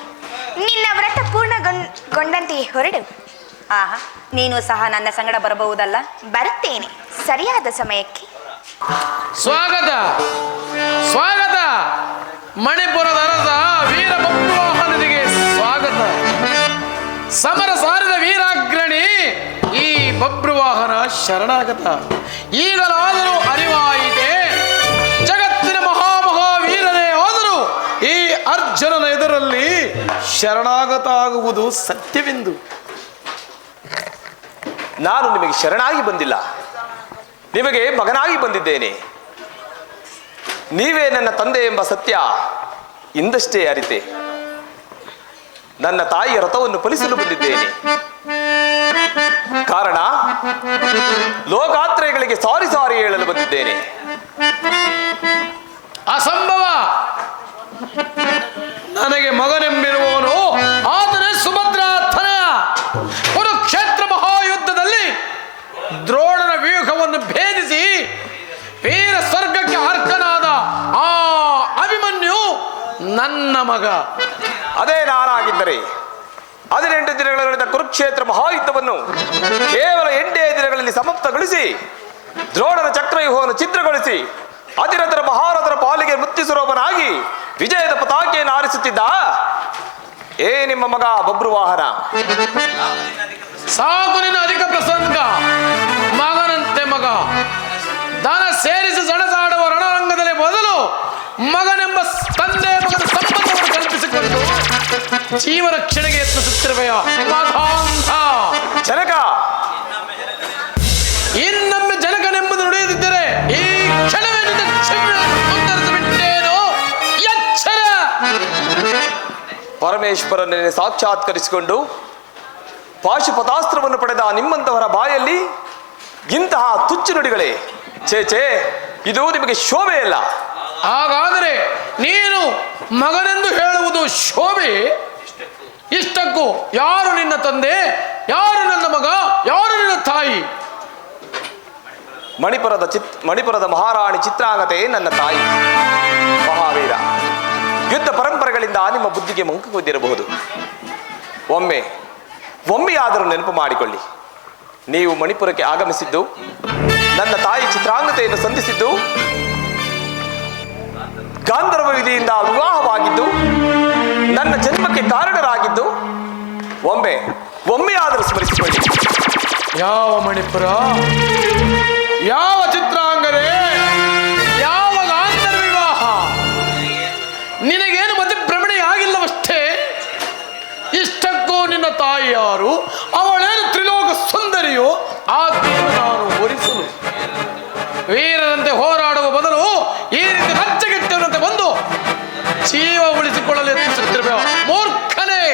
ನಿನ್ನ ವ್ರತ ಪೂರ್ಣಗೊಂಡಂತೆಯೇ ಹೊರಡು. ಆಹಾ, ನೀನು ಸಹ ನನ್ನ ಸಂಗಡ ಬರಬಹುದಲ್ಲ? ಬರುತ್ತೇನೆ ಸರಿಯಾದ ಸಮಯಕ್ಕೆ. ಸ್ವಾಗತ ಸ್ವಾಗತ. ಮಣಿಪುರದ ಅರಸ ವೀರ ಬಬ್ರುವಾಹನನಿಗೆ ಸ್ವಾಗತ. ಸಮರ ಸಾರಿದ ವೀರಾಗ್ರಣಿ ಈ ಬಬ್ರುವಾಹನ ಶರಣಾಗತ. ಈಗಲಾದರೂ ಅರಿವಾಯಿತೆ, ಜಗತ್ತಿನ ಮಹಾವೀರನೇ ಆದರೂ ಈ ಅರ್ಜುನನ ಎದುರಲ್ಲಿ ಶರಣಾಗತ ಆಗುವುದು ಸತ್ಯವೆಂದು. ನಾನು ನಿಮಗೆ ಶರಣಾಗಿ ಬಂದಿಲ್ಲ, ನಿಮಗೆ ಮಗನಾಗಿ ಬಂದಿದ್ದೇನೆ. ನೀವೇ ನನ್ನ ತಂದೆ ಎಂಬ ಸತ್ಯ ಇಂದಷ್ಟೇ ಅರಿತೆ. ನನ್ನ ತಾಯಿಯ ರಥವನ್ನು ಫಲಿಸಲು ಬಂದಿದ್ದೇನೆ. ಕಾರಣ ಲೋಕಾತ್ರಯಗಳಿಗೆ ಸಾರಿ ಸಾರಿ ಹೇಳಲು ಬಂದಿದ್ದೇನೆ. ಅಸಂಭವ. ನನಗೆ ಮಗನೆಂಬಿರುವವನು ಆದರೆ ಸುಭದ್ರಾ ತನಯ. ಕುರುಕ್ಷೇತ್ರ ಮಹಾಯುದ್ಧದಲ್ಲಿ ದ್ರೋಣನ ವ್ಯೂಹವನ್ನು ಭೇದಿಸಿ ವೀರ ಸ್ವರ್ಗಕ್ಕೆ ಅರ್ಹನಾದ ಆ ಅಭಿಮನ್ಯು ನನ್ನ ಮಗ. ಅದೇ ನಾನಾಗಿದ್ದರೆ 18 ದಿನಗಳ ನಡೆದ ಕುರುಕ್ಷೇತ್ರ ಮಹಾಯುದ್ಧವನ್ನು ಕೇವಲ 8 ದಿನಗಳಲ್ಲಿ ಸಮಾಪ್ತಗೊಳಿಸಿ ದ್ರೋಣನ ಚಕ್ರವ್ಯೂಹವನ್ನು ಛಿದ್ರಗೊಳಿಸಿ ಅತಿರಥರ ಮಹಾರಥರ ಪಾಲಿಗೆ ಮೃತ್ಯುಸ್ವರೂಪನಾಗಿ ವಿಜಯದ ಪತಾಕೆಯನ್ನು ಹಾರಿಸುತ್ತಿದ್ದ ನಿಮ್ಮ ಮಗ ಬಬ್ರುವಾಹನ. ಸಾಕು ನಿನ್ನ ಅಧಿಕ ಪ್ರಸಂಗ. ಮಗನಂತೆ ಮಗ. ದನ ಸೇರಿಸಿ ಸಣಸಾಡುವ ರಣರಂಗದಲ್ಲಿ ಮೊದಲು ಮಗನೆಂಬ ತಂದೆ ಮಗನ ಸಂಬಂಧವನ್ನು ಕಲ್ಪಿಸಿಕೊಂಡು ಜೀವ ರಕ್ಷಣೆಗೆ ಯತ್ನಿಸುತ್ತಿರುವೆಯ ಮಧಾಂಧ ಜನಕ. ಇನ್ನೊಮ್ಮೆ ಜನಕನೆಂಬುದು ನುಡಿಯದಿದ್ದರೆ ಈ ಕ್ಷಣವೇ ನಿನ್ನ ಉತ್ತರಿಸಿಬಿಟ್ಟೇನು. ಎಚ್ಚರ. ಪರಮೇಶ್ವರನನ್ನೇ ಸಾಕ್ಷಾತ್ಕರಿಸಿಕೊಂಡು ಪಾಶುಪತಾಸ್ತ್ರವನ್ನು ಪಡೆದ ನಿಮ್ಮಂತವರ ಬಾಯಲ್ಲಿ ಇಂತಹ ತುಚ್ಚು ನುಡಿಗಳೇ? ಛೇ, ಇದು ನಿಮಗೆ ಶೋಭೆಯಲ್ಲ. ಹಾಗಾದರೆ ನೀನು ಮಗನೆಂದು ಹೇಳುವುದು ಶೋಭೆ? ಇಷ್ಟಕ್ಕೂ ಯಾರು ನಿನ್ನ ತಂದೆ, ಯಾರು ನನ್ನ ಮಗ, ಯಾರು ನಿನ್ನ ತಾಯಿ? ಮಣಿಪುರದ ಮಹಾರಾಣಿ ಚಿತ್ರಾಂಗತೆ ನನ್ನ ತಾಯಿ. ಮಹಾವೀರ, ಯುದ್ಧ ಪರಂಪರೆಗಳಿಂದ ನಿಮ್ಮ ಬುದ್ಧಿಗೆ ಮಂಕು ಕೊದ್ದಿರಬಹುದು. ಒಮ್ಮೆಯಾದರೂ ನೆನಪು ಮಾಡಿಕೊಳ್ಳಿ. ನೀವು ಮಣಿಪುರಕ್ಕೆ ಆಗಮಿಸಿದ್ದು, ನನ್ನ ತಾಯಿ ಚಿತ್ರಾಂಗತೆಯನ್ನು ಸಂಧಿಸಿದ್ದು, ಗಾಂಧರ್ವ ವಿಧಿಯಿಂದ ವಿವಾಹವಾಗಿದ್ದು, ನನ್ನ ಜನ್ಮಕ್ಕೆ ಕಾರಣರಾಗಿದ್ದು ಒಮ್ಮೆಯಾದರೂ ಸ್ಮರಿಸಿಕೊಳ್ಳಿ. ಯಾವ ಮಣಿಪುರ, ಯಾವ ಚಿತ್ರಾಂಗನೆ, ಯಾವ ಗಾಂಧರ್ವ ವಿವಾಹ? ನಿನಗೇನು ಮತ್ತೆ ಭ್ರಮಣೆಯಾಗಿಲ್ಲವಷ್ಟೇ. ಇಷ್ಟಕ್ಕೂ ನಿನ್ನ ತಾಯಿ ಯಾರು, ಅವಳೇನು ತ್ರಿಲೋಕ ಸುಂದರಿಯೋ ಆಕೆಯನ್ನು ನಾನು ಹೊರಿಸಲು ವೀರರಂತೆ ಹೋರಾಡುವ ಬದಲು ಈ ರೀತಿ ರಚ್ಚಗೆಟ್ಟವರಂತೆ ಬಂದು ಜೀವ ಉಳಿಸಿಕೊಳ್ಳಲು ಯತ್ನಿಸುತ್ತಿರುವ ಮೂರ್ಖನೇ.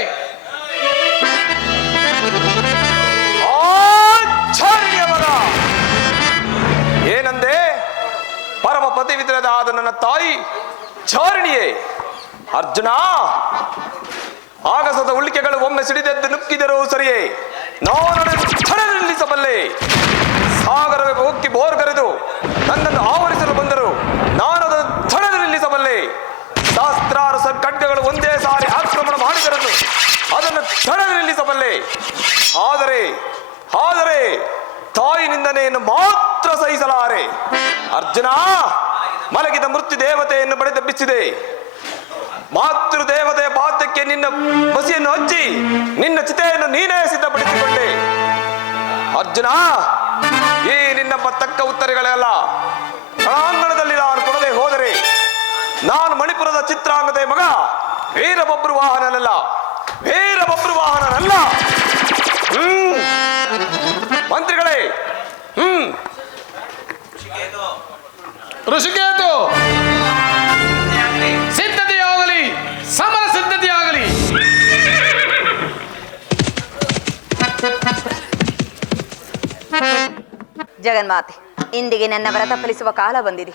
ಏನಂದೆ? ಪರಮ ಪತಿವಿದ್ರದಾದ ನನ್ನ ತಾಯಿ ಚಾರಿಣಿಯೇ. ಅರ್ಜುನ, ಆಗಸದ ಉಳಿಕೆಗಳು ಒಮ್ಮೆ ಸಿಡಿದೆದ್ದು ನುಗ್ಗಿದರೂ ಸರಿಯೇ, ನಾನು ನಿಲ್ಲಿಸಬಲ್ಲೆ. ಸಾಗರವೇ ಹೋಗಿ ಬೋರ್ಗರೆದು ನನ್ನನ್ನು ಆವರಿಸಲು ಬಂದರು, ನಾನು ಅದನ್ನು ಥಳದಲ್ಲಿ ನಿಲ್ಲಿಸಬಲ್ಲೆ. ಸಹಸ್ರಾರು ಖಡ್ಗಗಳು ಒಂದೇ ಸಾರಿ ಆಕ್ರಮಣ ಮಾಡಿದರನ್ನು ಅದನ್ನು ಥಳದಲ್ಲಿ ನಿಲ್ಲಿಸಬಲ್ಲೆ. ಆದರೆ ತಾಯಿ ನಿಂದನೆಯನ್ನು ಮಾತ್ರ ಸಹಿಸಲಾರೆ. ಅರ್ಜುನ, ಮಲಗಿದ ಮೃತ್ಯು ದೇವತೆಯನ್ನು ಬಡಿದೆಬ್ಬಿಸಿದೆ. ಮಾತೃ ದೇವತೆಯ ಪಾತ್ರಕ್ಕೆ ನಿನ್ನ ಬಸಿಯನ್ನು ಹಚ್ಚಿ ನಿನ್ನ ಚಿತೆಯನ್ನು ನೀನೇ ಸಿದ್ಧಪಡಿಸಿಕೊಂಡೆ. ಅರ್ಜುನ, ಈ ನಿನ್ನ ತಕ್ಕ ಉತ್ತರಗಳೆಲ್ಲ ರಣಾಂಗಣದಲ್ಲಿ ನಾನು ಕೊಡದೆ ಹೋದರೆ ನಾನು ಮಣಿಪುರದ ಚಿತ್ರಾಂಗದೆ ಮಗ ವೀರಬಬ್ರುವಾಹನನಲ್ಲ. ಮಂತ್ರಿಗಳೇ, ಋಷಿಕೇತು, ಸಿದ್ಧತೆಯಾಗಲಿ, ಸಮರ ಸಿದ್ಧತೆಯಾಗಲಿ. ಜಗನ್ಮಾತೆ, ಇಂದಿಗೆ ನನ್ನ ವ್ರತ ಫಲಿಸುವ ಕಾಲ ಬಂದಿದೆ.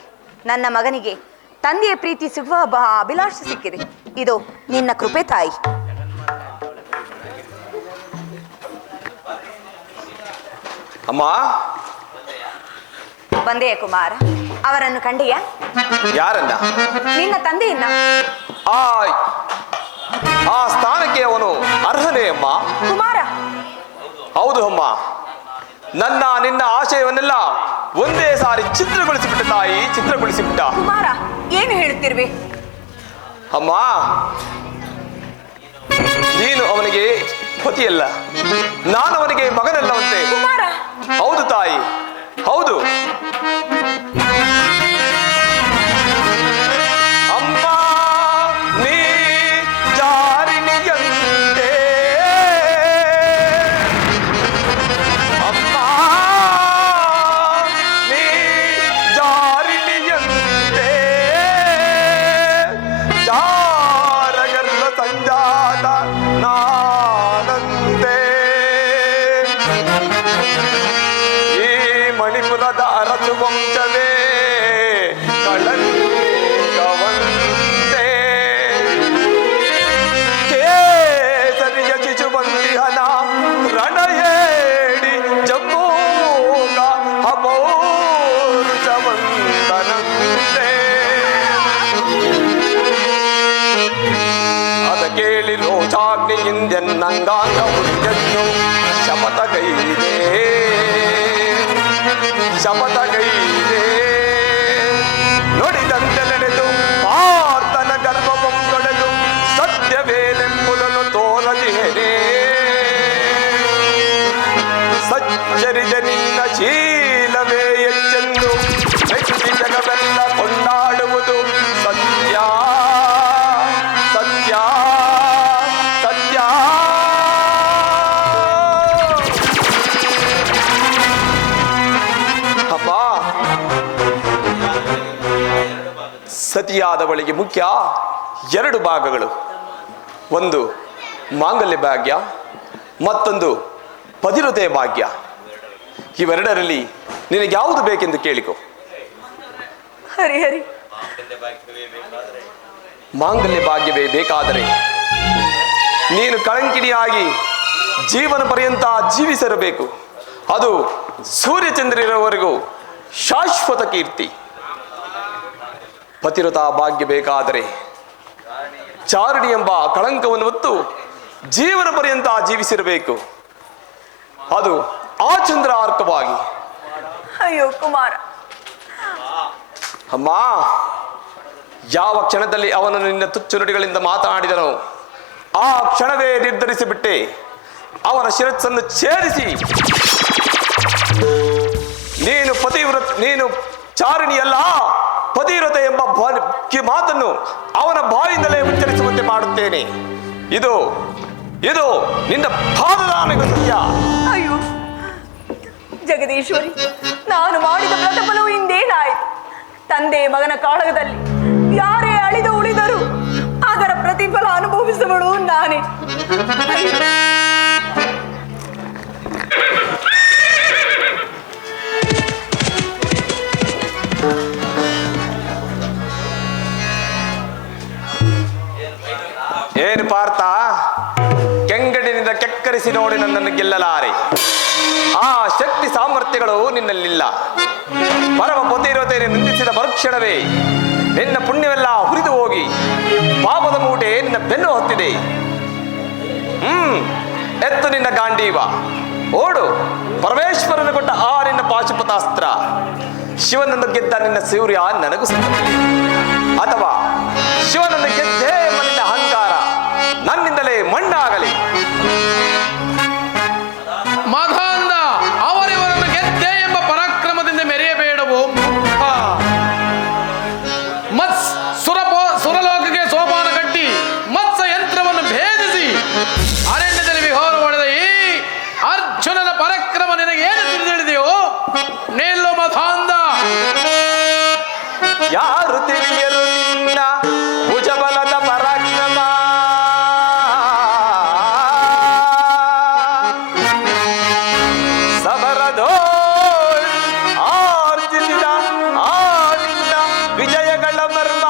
ನನ್ನ ಮಗನಿಗೆ ತಂದೆಯ ಪ್ರೀತಿ ಸಿಗುವ ಅಭಿಲಾಷೆ ಸಿಕ್ಕಿದೆ. ಇದು ನಿನ್ನ ಕೃಪೆ ತಾಯಿ. ಅಮ್ಮ, ಬಂದೆಯ ಕುಮಾರ? ಅವರನ್ನು ಕಂಡೆಯಾ? ಯಾರನ್ನ? ನಿನ್ನ ತಂದೆಯನ್ನ. ಆ ಸ್ಥಾನಕ್ಕೆ ಅವನು ಅರ್ಹನೇ ಅಮ್ಮ. ಕುಮಾರ, ಹೌದು ಅಮ್ಮ. ನಿನ್ನ ಆಶಯವನ್ನೆಲ್ಲ ಒಂದೇ ಸಾರಿ ಚಿತ್ರಗೊಳಿಸಿಬಿಟ್ಟ ತಾಯಿ, ಚಿತ್ರಗೊಳಿಸಿಬಿಟ್ಟ. ಕುಮಾರ, ಏನು ಹೇಳುತ್ತಿರುವೆ? ಅಮ್ಮ, ನೀನು ಅವನಿಗೆ ಪತಿಯಲ್ಲ, ನಾನು ಅವನಿಗೆ ಮಗನಲ್ಲವಂತೆ. ಕುಮಾರ, ಹೌದು ತಾಯಿ, ಹೌದು. ಅಮ್ಮ, ನೀ ಜಾರಿಣಿಯಂತೆ, ಅಮ್ಮ, ನೀ ಜಾರಿಣಿಯಂತೆ, ಜಾರಗಲ್ಲ ಸಂಜಾತ ನಾನಂತೆ. ಈ ಮಣಿಪುರದ ಅರಸು ವಂಶವೇ ಕಳಂಕವಂತೆ, ಕೇಸರಿಯ ಶಿಶುವಂತಿಹನ ರಣಯೇಡಿ ಜಮ್ಮೂಗ ಅಮೌರ್ಜವಂತನಂತೆ. ಅದ ಕೇಳಿ ರೋಷಾಗ್ನಿಯಿಂದೆನ್ನಂಗಾಂಗ ಹುರಿಯನ್ನು ಶಪಥಗೈದೆ, ಶಪಥಗೈದೆ. ನುಡಿದಂತೆ ನಡೆದು ಪಾರ್ಥನ ಗರ್ಭವಂ ತೊಡೆದು ಸತ್ಯವೇನೆಂಬುದನ್ನು ತೋರದಿಹೆನೆ. ಸಚ್ಚರಿದ ನಿನ್ನ ಶೀಲವೇ ಹೆಚ್ಚೆಂದು ವ್ಯಕ್ತಿ ಜಗವೆಲ್ಲ ಕೊಂಡಾಡುವುದು ಸತ್ಯ, ಸತ್ಯ, ಸತ್ಯ. ಅಮ್ಮ, ಸತಿಯಾದವಳಿಗೆ ಮುಖ್ಯ ಎರಡು ಭಾಗಗಳು. ಒಂದು ಮಾಂಗಲ್ಯ ಭಾಗ್ಯ, ಮತ್ತೊಂದು ಪತಿವ್ರತೆಯ ಭಾಗ್ಯ. ಇವೆರಡರಲ್ಲಿ ನಿನಗೆ ಯಾವುದು ಬೇಕೆಂದು ಕೇಳಿಕೊ. ಹರಿ ಹರಿ, ಮಾಂಗಲ್ಯ ಭಾಗ್ಯವೇ ಬೇಕಾದರೆ ನೀನು ಕಳಂಕಿಣಿಯಾಗಿ ಜೀವನ ಪರ್ಯಂತ ಜೀವಿಸಿರಬೇಕು. ಅದು ಸೂರ್ಯಚಂದ್ರರವರೆಗೂ ಶಾಶ್ವತ ಕೀರ್ತಿ. ಪತಿವ್ರತಾ ಭಾಗ್ಯ ಬೇಕಾದರೆ ಚಾರುಣಿ ಎಂಬ ಕಳಂಕವನ್ನು ಹೊತ್ತು ಜೀವನ ಪರ್ಯಂತ ಜೀವಿಸಿರಬೇಕು. ಅದು ಆಚಂದ್ರಾರ್ಕವಾಗಿ. ಅಯ್ಯೋ ಕುಮಾರ. ಅಮ್ಮ, ಯಾವ ಕ್ಷಣದಲ್ಲಿ ಅವನು ನಿನ್ನ ತುಚ್ಚು ನುಡಿಗಳಿಂದ ಮಾತನಾಡಿದನೋ ಆ ಕ್ಷಣವೇ ನಿರ್ಧರಿಸಿಬಿಟ್ಟೆ. ಅವನ ಶಿರಸ್ಸನ್ನು ಛೇದಿಸಿ ನೀನು ಚಾರಿಣಿಯಲ್ಲ, ಪತಿವ್ರತೆ ಎಂಬ ಮಾತನ್ನು ಅವನ ಬಾಯಿಂದಲೇ ಉಚ್ಚರಿಸುವಂತೆ ಮಾಡುತ್ತೇನೆ. ಇದು ಇದು ನಿನ್ನ ಪಾದದಾನದ ಸತ್ಯ. ಅಯ್ಯೋ ಜಗದೀಶ್ವರಿ, ನಾನು ಮಾಡಿದ ಪ್ರತಿಫಲವು ಇಂದೇನಾಯಿತು? ತಂದೆ ಮಗನ ಕಾಳಗದಲ್ಲಿ ಯಾರೇ ಅಳಿದು ಉಳಿದರೂ ಅದರ ಪ್ರತಿಫಲ ಅನುಭವಿಸುವಳು ನಾನೇ. ಏನು ಪಾರ್ಥ, ಕೆಂಗಡಿನಿಂದ ಕೆಕ್ಕರಿಸಿ ನೋಡಿ ನನ್ನನ್ನು ಗೆಲ್ಲಲಾರೆ. ಆ ಶಕ್ತಿ ಸಾಮರ್ಥ್ಯಗಳು ನಿನ್ನಲ್ಲಿಲ್ಲ. ಪರಮ ಪತಿವ್ರತೆಯನ್ನು ನಿಂದಿಸಿದ ಮರುಕ್ಷಣವೇ ನಿನ್ನ ಪುಣ್ಯವೆಲ್ಲ ಹುರಿದು ಹೋಗಿ ಪಾಪದ ಮೂಟೆ ನಿನ್ನ ಬೆನ್ನು ಹೊತ್ತಿದೆ. ಎತ್ತು ನಿನ್ನ ಗಾಂಡೀವ, ಓಡು. ಪರಮೇಶ್ವರನು ಕೊಟ್ಟ ಆ ನಿನ್ನ ಪಾಶುಪತಾಸ್ತ್ರ, ಶಿವನನ್ನು ಗೆದ್ದ ನಿನ್ನ ಸೂರ್ಯ ನನಗೂ ಸಿಕ್ಕಲಿ, ಅಥವಾ ಶಿವನನ್ನು ಗೆದ್ದೇ ಎಂಬ ನಿನ್ನ ಅಹಂಕಾರ ನನ್ನಿಂದಲೇ ಮಣ್ಣಾಗಲಿ. ಮಧಾಂಧ, ಅವರಿವರನ್ನು ಗೆದ್ದೆ ಎಂಬ ಪರಾಕ್ರಮದಿಂದ ಮೆರೆಯಬೇಡವೋ ಮೂರ್ಖ. ಸುರಲೋಕಕ್ಕೆ ಸೋಪಾನ ಕಟ್ಟಿ ಮತ್ಸ ಯಂತ್ರವನ್ನು ಭೇದಿಸಿ ಅರಣ್ಯದಲ್ಲಿ ವಿಹಾರ ಮಾಡಿದ ಈ ಅರ್ಜುನನ ಪರಾಕ್ರಮ ನಿನಗೆ ಏನು ತಿಳಿದಿದೆಯೋ? ನಿಲ್ಲು ಮಧಾಂಧ. ಯಾರು ತಿಳಿಯರು ನಿನ್ನ ಭುಜಬಲದ ಪರಾಕ್ರಮ? ಸಬರದೋ ಆರ್ಜಿಸಿದ ಆ ನಿನ್ನ ವಿಜಯಗಳ ಮರ್ಮ.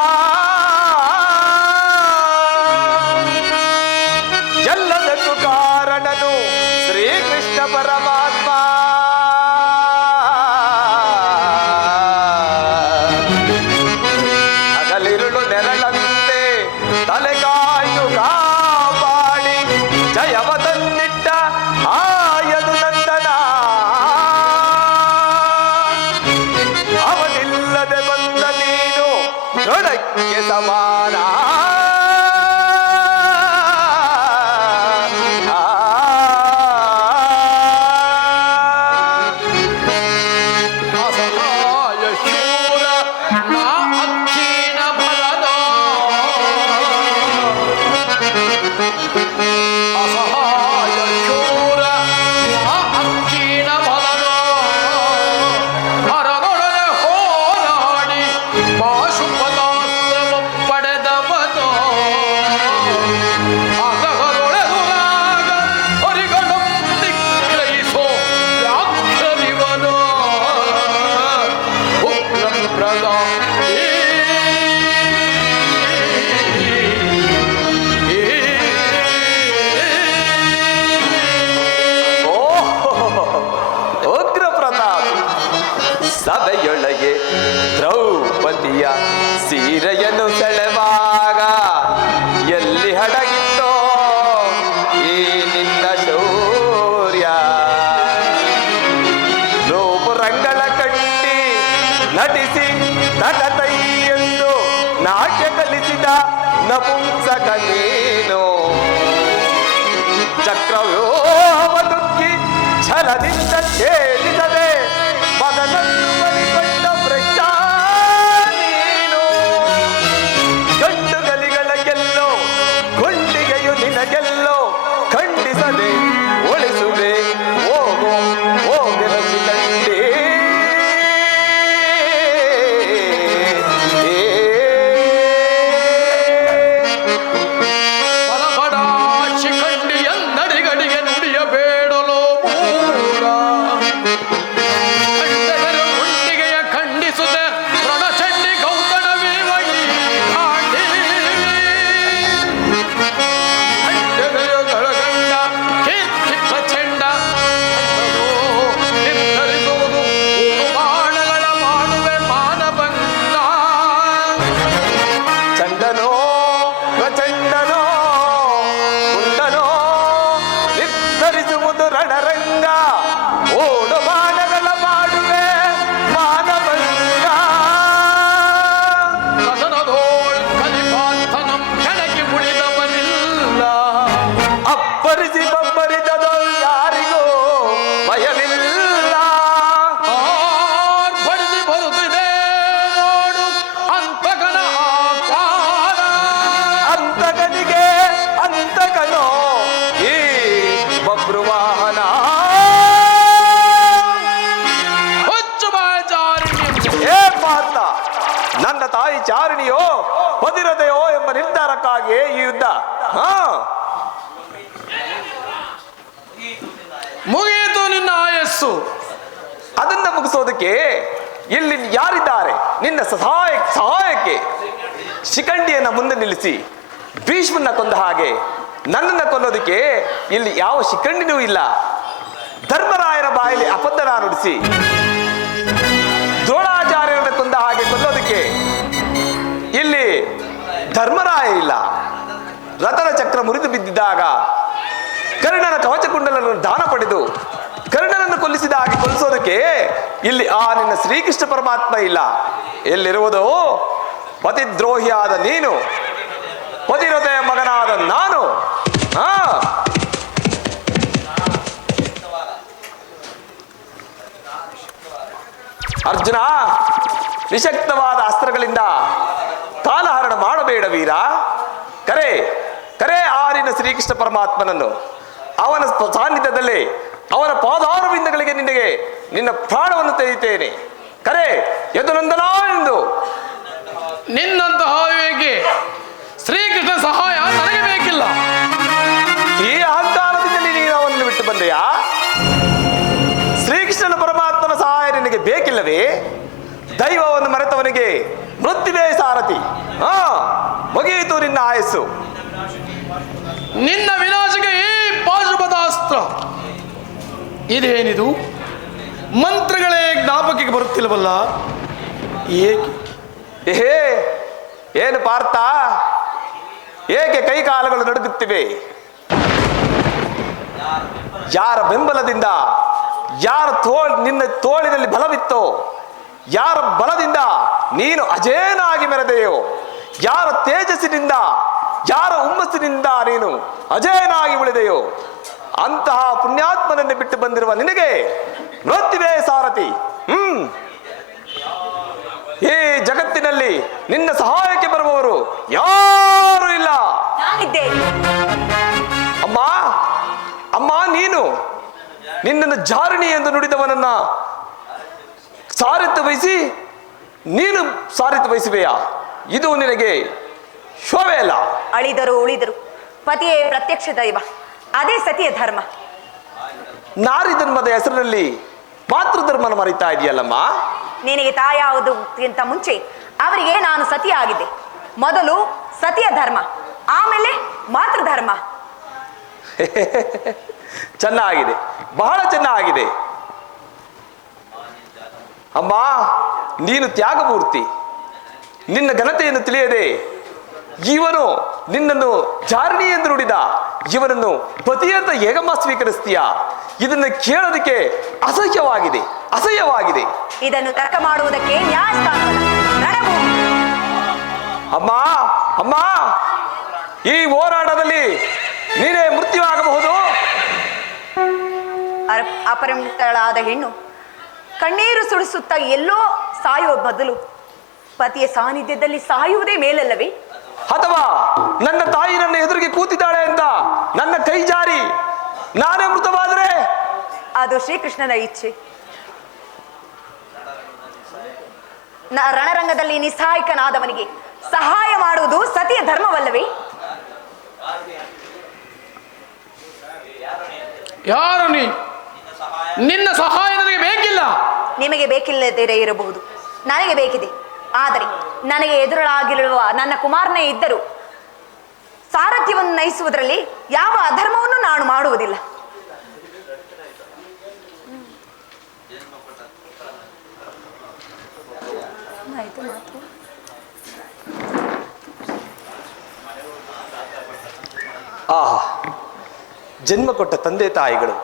ಸೀರೆಯನ್ನು ಸೆಳೆವಾಗ ಎಲ್ಲಿ ಹಡಗಿತ್ತೋ ಈ ನಿನ್ನ ಶೌರ್ಯ. ರೂಪುರಂಗಳ ಕಟ್ಟಿ ನಟಿಸಿ ತಟತೈ ಎಂದು ನಾಟ್ಯ ಕಲಿಸಿದ ನಪುಂಸಕ ನೀನು. ಚಕ್ರವ್ಯೂಹವ ನುಗ್ಗಿ ಛಲದಿಂದ ಛೇದಿಸದೆ ಮಗನನ್ನು ಬಲಿಕೊಂಡ ಭ್ರಷ್ಟ ನೀನು. ಗಂಡುಗಲಿಗಳ ಗೆಲ್ಲೋ ಗುಂಡಿಗೆಯು ನಿನಗೆಲ್ಲೋ ಖಂಡಿಸದೆ ಉಳಿಸುವೆ ಹೋಗೋ ಹೋಗಿರಸಿ ಕಂಡೇ. ಬಲಬಡ ಶಿಖಂಡಿಯ ನಡಿಗಡಿಗೆ ನುಡಿಯಬೇಡಲೋ ಮೂರ. ಕಂಡದರು ಗುಂಡಿಗೆಯ ಖಂಡಿಸುತ್ತೆ ರಣಚಂಡಿ ಗೌತಣವೇ ವಳ್ಳಿ ಕಾಂಡಿ. ಕಂಡಗರಗಳ ಕೀರ್ತಿ ಪ್ರಚಂಡ ನಿರ್ಧರಿಸುವುದು ಬಾಣಗಳ ಮಾಡುವೆ ಮಾನಭಂಗ. ಚಂಡನೋ ಪ್ರಚಂಡನೋ ಕುಂಡನೋ ನಿರ್ಧರಿಸುವುದು ರಣರಂಗ. ಓಡು ಬಾಣಗಳ ಮಾಡುವೆ ಮಾನಭಂಗ. ಕದನದೋಳ್ ಕಲಿಪಾರ್ಥನಂ ಕೆಳಗೆ ಉಳಿದವನಿಲ್ಲ. ಅಪ್ಪರಿಸಿ ಬಬ್ಬರಿದದೋ ಯಾರಿಗೂ ಭಯವಿಲ್ಲ. ಆರ್ಭಟಿಸಿ ಬರುತ್ತಿದೆ ನೋಡು ಅಂತಕನ ಆಕಾರ. ಅಂತಕನಿಗೆ ಅಂತಕನೋ ಈ ಬಬ್ರುವಾಹನ. ಹುಚ್ಚು ಬಾಚಾರಿಣಿ ಏ ಮಾತ, ನನ್ನ ತಾಯಿ ಚಾರಿಣಿಯೋ ಬದಿರದೆಯೋ ಎಂಬ ನಿರ್ಧಾರಕ್ಕಾಗಿಯೇ ಈ ಯುದ್ಧ. ಮುಗಿಯಿತು ನಿನ್ನ ಆಯಸ್ಸು. ಅದನ್ನ ಮುಗಿಸೋದಕ್ಕೆ ಇಲ್ಲಿ ಯಾರಿದ್ದಾರೆ ನಿನ್ನ ಸಹಾಯಕ್ಕೆ? ಶಿಖಂಡಿಯನ್ನ ಮುಂದೆ ನಿಲ್ಲಿಸಿ ಭೀಷ್ಮನ್ನ ಕೊಂದ ಹಾಗೆ ನನ್ನನ್ನ ಕೊಲ್ಲೋದಕ್ಕೆ ಇಲ್ಲಿ ಯಾವ ಶಿಖಂಡಿನೂ ಇಲ್ಲ. ಧರ್ಮರಾಯನ ಬಾಯಲ್ಲಿ ಅಪದ್ಧನ ನುಡಿಸಿ ದ್ರೋಣಾಚಾರ್ಯರನ್ನ ಕೊಂದ ಹಾಗೆ ಕೊಲ್ಲೋದಕ್ಕೆ ಇಲ್ಲಿ ಧರ್ಮರಾಯ ಇಲ್ಲ. ರಥನ ಚಕ್ರ ಮುರಿದು ಬಿದ್ದಿದ್ದಾಗ ಕರ್ಣನ ಕವಚಕುಂಡಲನ್ನು ದಾನ ಪಡೆದು ಕರ್ಣನನ್ನು ಕೊಲ್ಲಿಸಿದ ಹಾಗೆ ಕೊಲ್ಲಿಸೋದಕ್ಕೆ ಇಲ್ಲಿ ಆ ನಿನ್ನ ಶ್ರೀಕೃಷ್ಣ ಪರಮಾತ್ಮ ಇಲ್ಲ. ಎಲ್ಲಿರುವುದು ಪತಿದ್ರೋಹಿಯಾದ ನೀನು, ಪತಿರತೆಯ ಮಗನಾದ ನಾನು. ಅರ್ಜುನ, ನಿಶಕ್ತವಾದ ಅಸ್ತ್ರಗಳಿಂದ ಕಾಲಹರಣ ಮಾಡಬೇಡ ವೀರ. ಕರೆ ಕರೆ ಆ ನಿನ್ನ ಶ್ರೀಕೃಷ್ಣ ಪರಮಾತ್ಮನನ್ನು. ಅವನ ಸಾನ್ನಿಧ್ಯದಲ್ಲಿ ಅವನ ಪಾದಾರವಿಂದಗಳಿಗೆ ನಿನ್ನ ಪ್ರಾಣವನ್ನು ತೆಗೆಯುತ್ತೇನೆ. ಕರೆ ಎದು ನಂದನ ಎಂದು. ನಿನ್ನಂತಹ ವಿವೇಕಿ ಶ್ರೀಕೃಷ್ಣ ಸಹಾಯ ನನಗೆ ಬೇಕಿಲ್ಲ. ಈ ಅಹಂಕಾರದಲ್ಲಿ ನೀನು ಅವನನ್ನು ಬಿಟ್ಟು ಬಂದೆಯಾ? ಶ್ರೀಕೃಷ್ಣನ ಪರಮಾತ್ಮನ ಸಹಾಯ ನಿನಗೆ ಬೇಕಿಲ್ಲವೇ? ದೈವವನ್ನು ಮರೆತವನಿಗೆ ಮೃತ್ಯುವೇ ಸಾರಥಿ. ಮುಗಿಯಿತು ನಿನ್ನ ಆಯಸ್ಸು. ನಿನ್ನ ವಿನಾಶಕ್ಕೆ ಈ ಪಾಶುಪತಾಸ್ತ್ರ ಇದೇನಿದು? ಮಂತ್ರಗಳೇ ಜ್ಞಾಪಕಕ್ಕೆ ಬರುತ್ತಿಲ್ಲವಲ್ಲ, ಏಕೆ? ಏನು ಪಾರ್ಥ, ಏಕೆ ಕೈಕಾಲುಗಳು ನಡುಗುತ್ತಿವೆ? ಯಾರ ಬೆಂಬಲದಿಂದ, ಯಾರ ನಿನ್ನ ತೋಳಿನಲ್ಲಿ ಬಲವಿತ್ತೋ, ಯಾರ ಬಲದಿಂದ ನೀನು ಅಜೇನಾಗಿ ಮೆರೆದೆಯೋ, ಯಾರ ತೇಜಸ್ಸಿನಿಂದ, ಯಾರ ಹುಮ್ಮಸ್ಸಿನಿಂದ ನೀನು ಅಜೇನಾಗಿ ಉಳಿದೆಯೋ, ಅಂತಹ ಪುಣ್ಯಾತ್ಮನನ್ನು ಬಿಟ್ಟು ಬಂದಿರುವ ನಿನಗೆ ಮೃತ್ಯುವೇ ಸಾರಥಿ. ಈ ಜಗತ್ತಿನಲ್ಲಿ ನಿನ್ನ ಸಹಾಯಕ್ಕೆ ಬರುವವರು ಯಾರು ಇಲ್ಲ. ಅಮ್ಮ ಅಮ್ಮ, ನೀನು ನಿನ್ನನ್ನು ಜಾರಿಣಿ ಎಂದು ನುಡಿದವನನ್ನ ಸಾರಥ್ಯ ವಹಿಸಿ ನೀನು ಸಾರಥ್ಯ ವಹಿಸುವೆಯಾ? ಇದು ನಿನಗೆ ಶೋಭೆ ಅಲ್ಲ. ಅಳಿದರು ಉಳಿದರು ಪತಿಯೇ ಪ್ರತ್ಯಕ್ಷ ದೈವ, ಅದೇ ಸತಿಯ ಧರ್ಮ. ನಾರಿ ಧರ್ಮದ ಹೆಸರಿನಲ್ಲಿ ಮಾತೃಧರ್ಮನ ಮರಿತಾ ಇದೆಯಲ್ಲಮ್ಮ. ನಿನಗೆ ತಾಯಾವುದಕ್ಕಿಂತ ಮುಂಚೆ ಅವರಿಗೆ ನಾನು ಸತಿಯಾಗಿದ್ದೆ. ಮೊದಲು ಸತಿಯ ಧರ್ಮ, ಆಮೇಲೆ ಮಾತೃಧರ್ಮ. ಚೆನ್ನಾಗಿದೆ, ಬಹಳ ಚೆನ್ನಾಗಿದೆ ಅಮ್ಮ. ನೀನು ತ್ಯಾಗಮೂರ್ತಿ. ನಿನ್ನ ಘನತೆಯನ್ನು ತಿಳಿಯದೆ ಇವನು ನಿನ್ನನ್ನು ಜಾರಿಣಿ ಎಂದು ನುಡಿದ, ಇವನನ್ನು ಪತಿ ಅಂತ ಹೇಗಮ್ಮ ಸ್ವೀಕರಿಸ್ತೀಯಾ? ಇದನ್ನು ಕೇಳೋದಕ್ಕೆ ಅಸಹ್ಯವಾಗಿದೆ, ಅಸಹ್ಯವಾಗಿದೆ. ಇದನ್ನು ತರ್ಕ ಮಾಡುವುದಕ್ಕೆ ನ್ಯಾಯಸ್ಥಾನವಲ್ಲ, ರಣಭೂಮಿ. ಅಮ್ಮ ಅಮ್ಮ, ಈ ಹೋರಾಟದಲ್ಲಿ ನೀನೇ ಮೃತ್ಯುವಾಗಬಹುದು. ಅಪರಿಮಿತಳಾದ ಹೆಣ್ಣು ಕಣ್ಣೀರು ಸುಡಿಸುತ್ತಾ ಎಲ್ಲೋ ಸಾಯುವ ಬದಲು ಪತಿಯ ಸಾನ್ನಿಧ್ಯದಲ್ಲಿ ಸಾಯುವುದೇ ಮೇಲಲ್ಲವೇ? ಅಥವಾ ನನ್ನ ತಾಯಿ ನನ್ನ ಎದುರಿಗೆ ಕೂತಿದ್ದಾಳೆ ಅಂತ ನನ್ನ ಕೈ ಜಾರಿ ನಾನೇ ಮೃತವಾದರೆ? ಅದು ಶ್ರೀಕೃಷ್ಣನ ಇಚ್ಛೆ. ರಣರಂಗದಲ್ಲಿ ನಿಸ್ಸಹಾಯಕನಾದವನಿಗೆ ಸಹಾಯ ಮಾಡುವುದು ಸತಿಯ ಧರ್ಮವಲ್ಲವೇ? ಯಾರು ನೀ? ನಿನ್ನ ಸಹಾಯ ನನಗೆ ಬೇಕಿಲ್ಲ. ನಿಮಗೆ ಬೇಕಿಲ್ಲದಿರೇ ಇರಬಹುದು, ನನಗೆ ಬೇಕಿದೆ. ಆದರೆ ನನಗೆ ಎದುರಾಗಿರುವ ನನ್ನ ಕುಮಾರನೇ ಇದ್ದರು ಸಾರಥ್ಯವನ್ನು ನಯಿಸುವುದರಲ್ಲಿ ಯಾವ ಅಧರ್ಮವನ್ನು ನಾನು ಮಾಡುವುದಿಲ್ಲ. ಆಹಾ, ಜನ್ಮ ಕೊಟ್ಟ ತಂದೆ ತಾಯಿಗಳು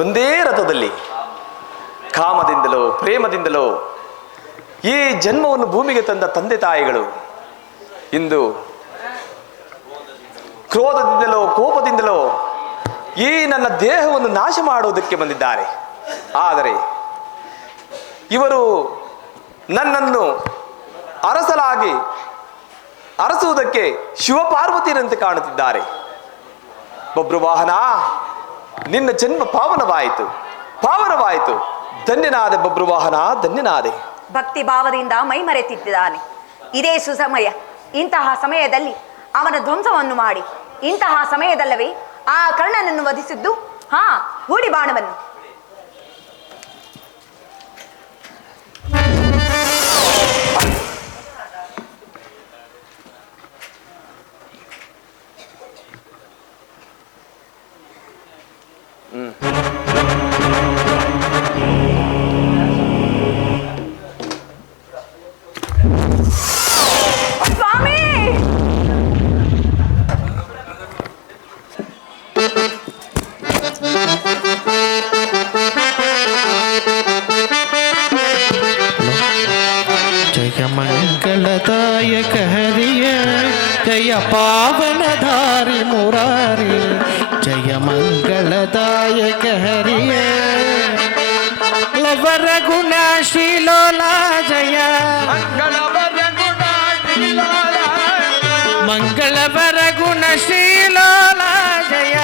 ಒಂದೇ ರಥದಲ್ಲಿ ಕಾಮದಿಂದಲೋ ಪ್ರೇಮದಿಂದಲೋ ಈ ಜನ್ಮವನ್ನು ಭೂಮಿಗೆ ತಂದ ತಂದೆ ತಾಯಿಗಳು ಇಂದು ಕ್ರೋಧದಿಂದಲೋ ಕೋಪದಿಂದಲೋ ಈ ನನ್ನ ದೇಹವನ್ನು ನಾಶ ಮಾಡುವುದಕ್ಕೆ ಬಂದಿದ್ದಾರೆ. ಆದರೆ ಇವರು ನನ್ನನ್ನು ಅರಸುವುದಕ್ಕೆ ಶಿವಪಾರ್ವತಿಯರಂತೆ ಕಾಣುತ್ತಿದ್ದಾರೆ. ಬಬ್ರುವಾಹನ, ನಿನ್ನ ಜನ್ಮ ಪಾವನವಾಯಿತು. ಧನ್ಯನಾದೆ ಬಬ್ರುವಾಹನ, ಧನ್ಯನಾದೆ. ಭಕ್ತಿ ಭಾವದಿಂದ ಮೈ ಮರೆತಿದ್ದಾನೆ. ಇದೇ ಸುಸಮಯ. ಇಂತಹ ಸಮಯದಲ್ಲಿ ಅವನ ಧ್ವಂಸವನ್ನು ಮಾಡಿ, ಇಂತಹ ಸಮಯದಲ್ಲವೇ ಆ ಕರ್ಣನನ್ನು ವಧಿಸಿದ್ದು? ಹೂಡಿ ಬಾಣವನ್ನು. ಸ್ವಾಮಿ, ಜಯ ಮಂಗಳದಾಯಕ ಹರಿಯ, ಜಯ ಪಾವನಧಾರಿ ಮುರಾರಿ, ಜಯ ಮಂಗಳದಾಯಕ ಹರಿಯ, ಲವರ ಗುಣಶೀಲೋಲ ಜಯ ಮಂಗಳವರ ಗುಣಶೀಲೋಲ ಜಯ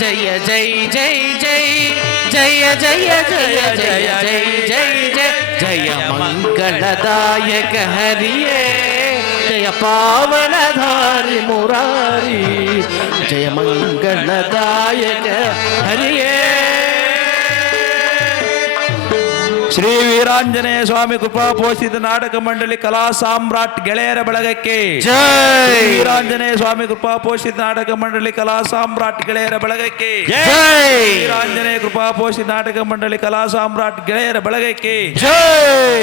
ಜಯ ಜಯ ಜೈ ಜೈ ಜೈ ಜಯ ಜಯ ಜಯ ಜಯ ಜೈ ಜೈ ಜಯ ಜಯ ಮಂಗಳದಾಯಕ ಹರಿಯೇ, ಜಯ ಪಾವನಧಾರಿ ಮುರಾರಿ, ಜಯ ಮಂಗಳದಾಯಕ ಹರಿಯೇ. ಶ್ರೀ ವೀರಾಂಜನೇಯ ಸ್ವಾಮಿ ಕೃಪಾ ಪೋಷಿತ ನಾಟಕ ಮಂಡಳಿ ಕಲಾ ಸಾಮ್ರಾಟ್ ಗೆಳೆಯರ ಬಳಗಕ್ಕೆ ಜೈ. ವೀರಾಂಜನೇಯ ಸ್ವಾಮಿ ಕೃಪಾ ಪೋಷಿತ ನಾಟಕ ಮಂಡಳಿ ಕಲಾ ಸಾಮ್ರಾಟ್ ಗೆಳೆಯರ ಬಳಗಕ್ಕೆ ಜೈ. ವೀರಾಂಜನೇಯ ಕೃಪಾ ಪೋಷಿತ ನಾಟಕ ಮಂಡಳಿ ಕಲಾ ಸಾಮ್ರಾಟ್ ಗೆಳೆಯರ ಬಳಗಕ್ಕೆ ಜೈ.